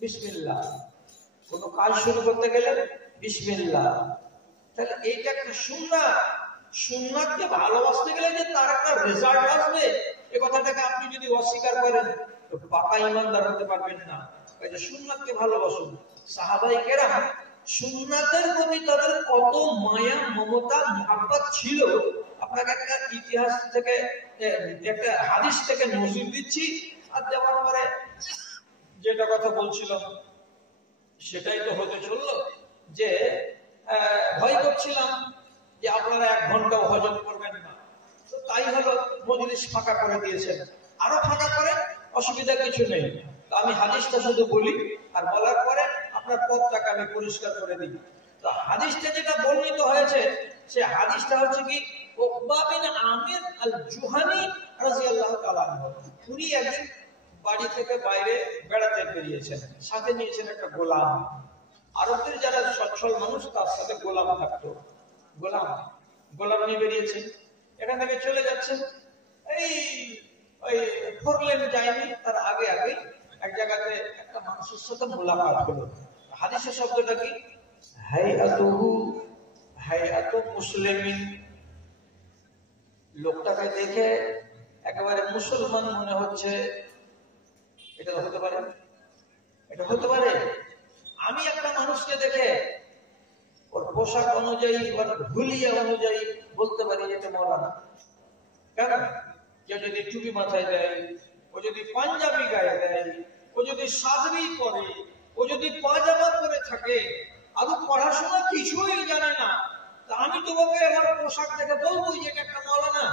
বিসমিল্লাহ। কোন কাজ শুরু করতে গেলে বিসমিল্লাহ। তাহলে এইটা একটা সুন্নাত। সুন্নাতকে ভালোবাসতে গেলে যে তার একটা রেজাল্ট আসবে, এই কথাটাকে আপনি যদি অস্বীকার করেন তো পাকা ইমানদার হতে পারবেন না। এই যে সুন্নাতকে ভালোবাসুন। সাহাবায়ে কেরাম সুন্নাতের প্রতি তাদের কত মায়া, মমতা, মহব্বত ছিল, আপনাকে একটা ইতিহাস থেকে, একটা হাদিস থেকে নজির দিচ্ছি। আর যাওয়ার পরে যেটা কথা বলছিলাম সেটাই তো হতে চললো, যে ভয় করছিলাম যে আপনারা 1 ঘন্টাও হজম করবেন না। তো তাই হলো, মজলিস ফাঁকা করে দিয়েছেন, আরো ফাঁকা করে, অসুবিধা কিছু নেই। আমি হাদিসটা শুধু বলি, আর বলার পরে আপনার পথটাকে আমি পরিষ্কার করে দিই। তো হাদিসটা যেটা বর্ণিত হয়েছে, সে হাদিসটা হচ্ছে কি, উকবা বিন আমির আল জুহানি রাদিয়াল্লাহু তাআলা আনহু। উনি একদিন বাড়ি থেকে বাইরে বেড়াতে বেরিয়েছেন, সাথে নিয়েছেন একটা গোলাম। আরবদের যারা সচ্ছল মানুষ, তার সাথে গোলাম থাকতো। গোলাম নিয়ে বেরিয়েছেন, এখান থেকে চলে যাচ্ছেন। ওই 4 লেন যায়নি, তার আগে এক জায়গাতে একটা মানুষের সাথে মোলাকাত হলো। হাদিসের শব্দটা কি? হায়াতু মুসলিমিন। লোকটাকে দেখে একেবারে মুসলমান মনে হচ্ছে। এটা হতে পারে, এটা হতে পারে। আমি একটা মানুষকে দেখে ওর পোশাক অনুযায়ী, ওর হুলিয়া অনুযায়ী বলতে পারি এটা মওলানা। কেন? কেউ যদি টুপি মাথায় দেয়, ও যদি পাঞ্জাবি গায়ে দেয়, ও যদি সাদরি পরে, ও যদি পাজামা পরে থাকে, আর পড়াশোনা কিছুই জানে না, তা আমি তো ওকে আমার পোশাক দেখে বলবো যে এটা একটা মওলানা।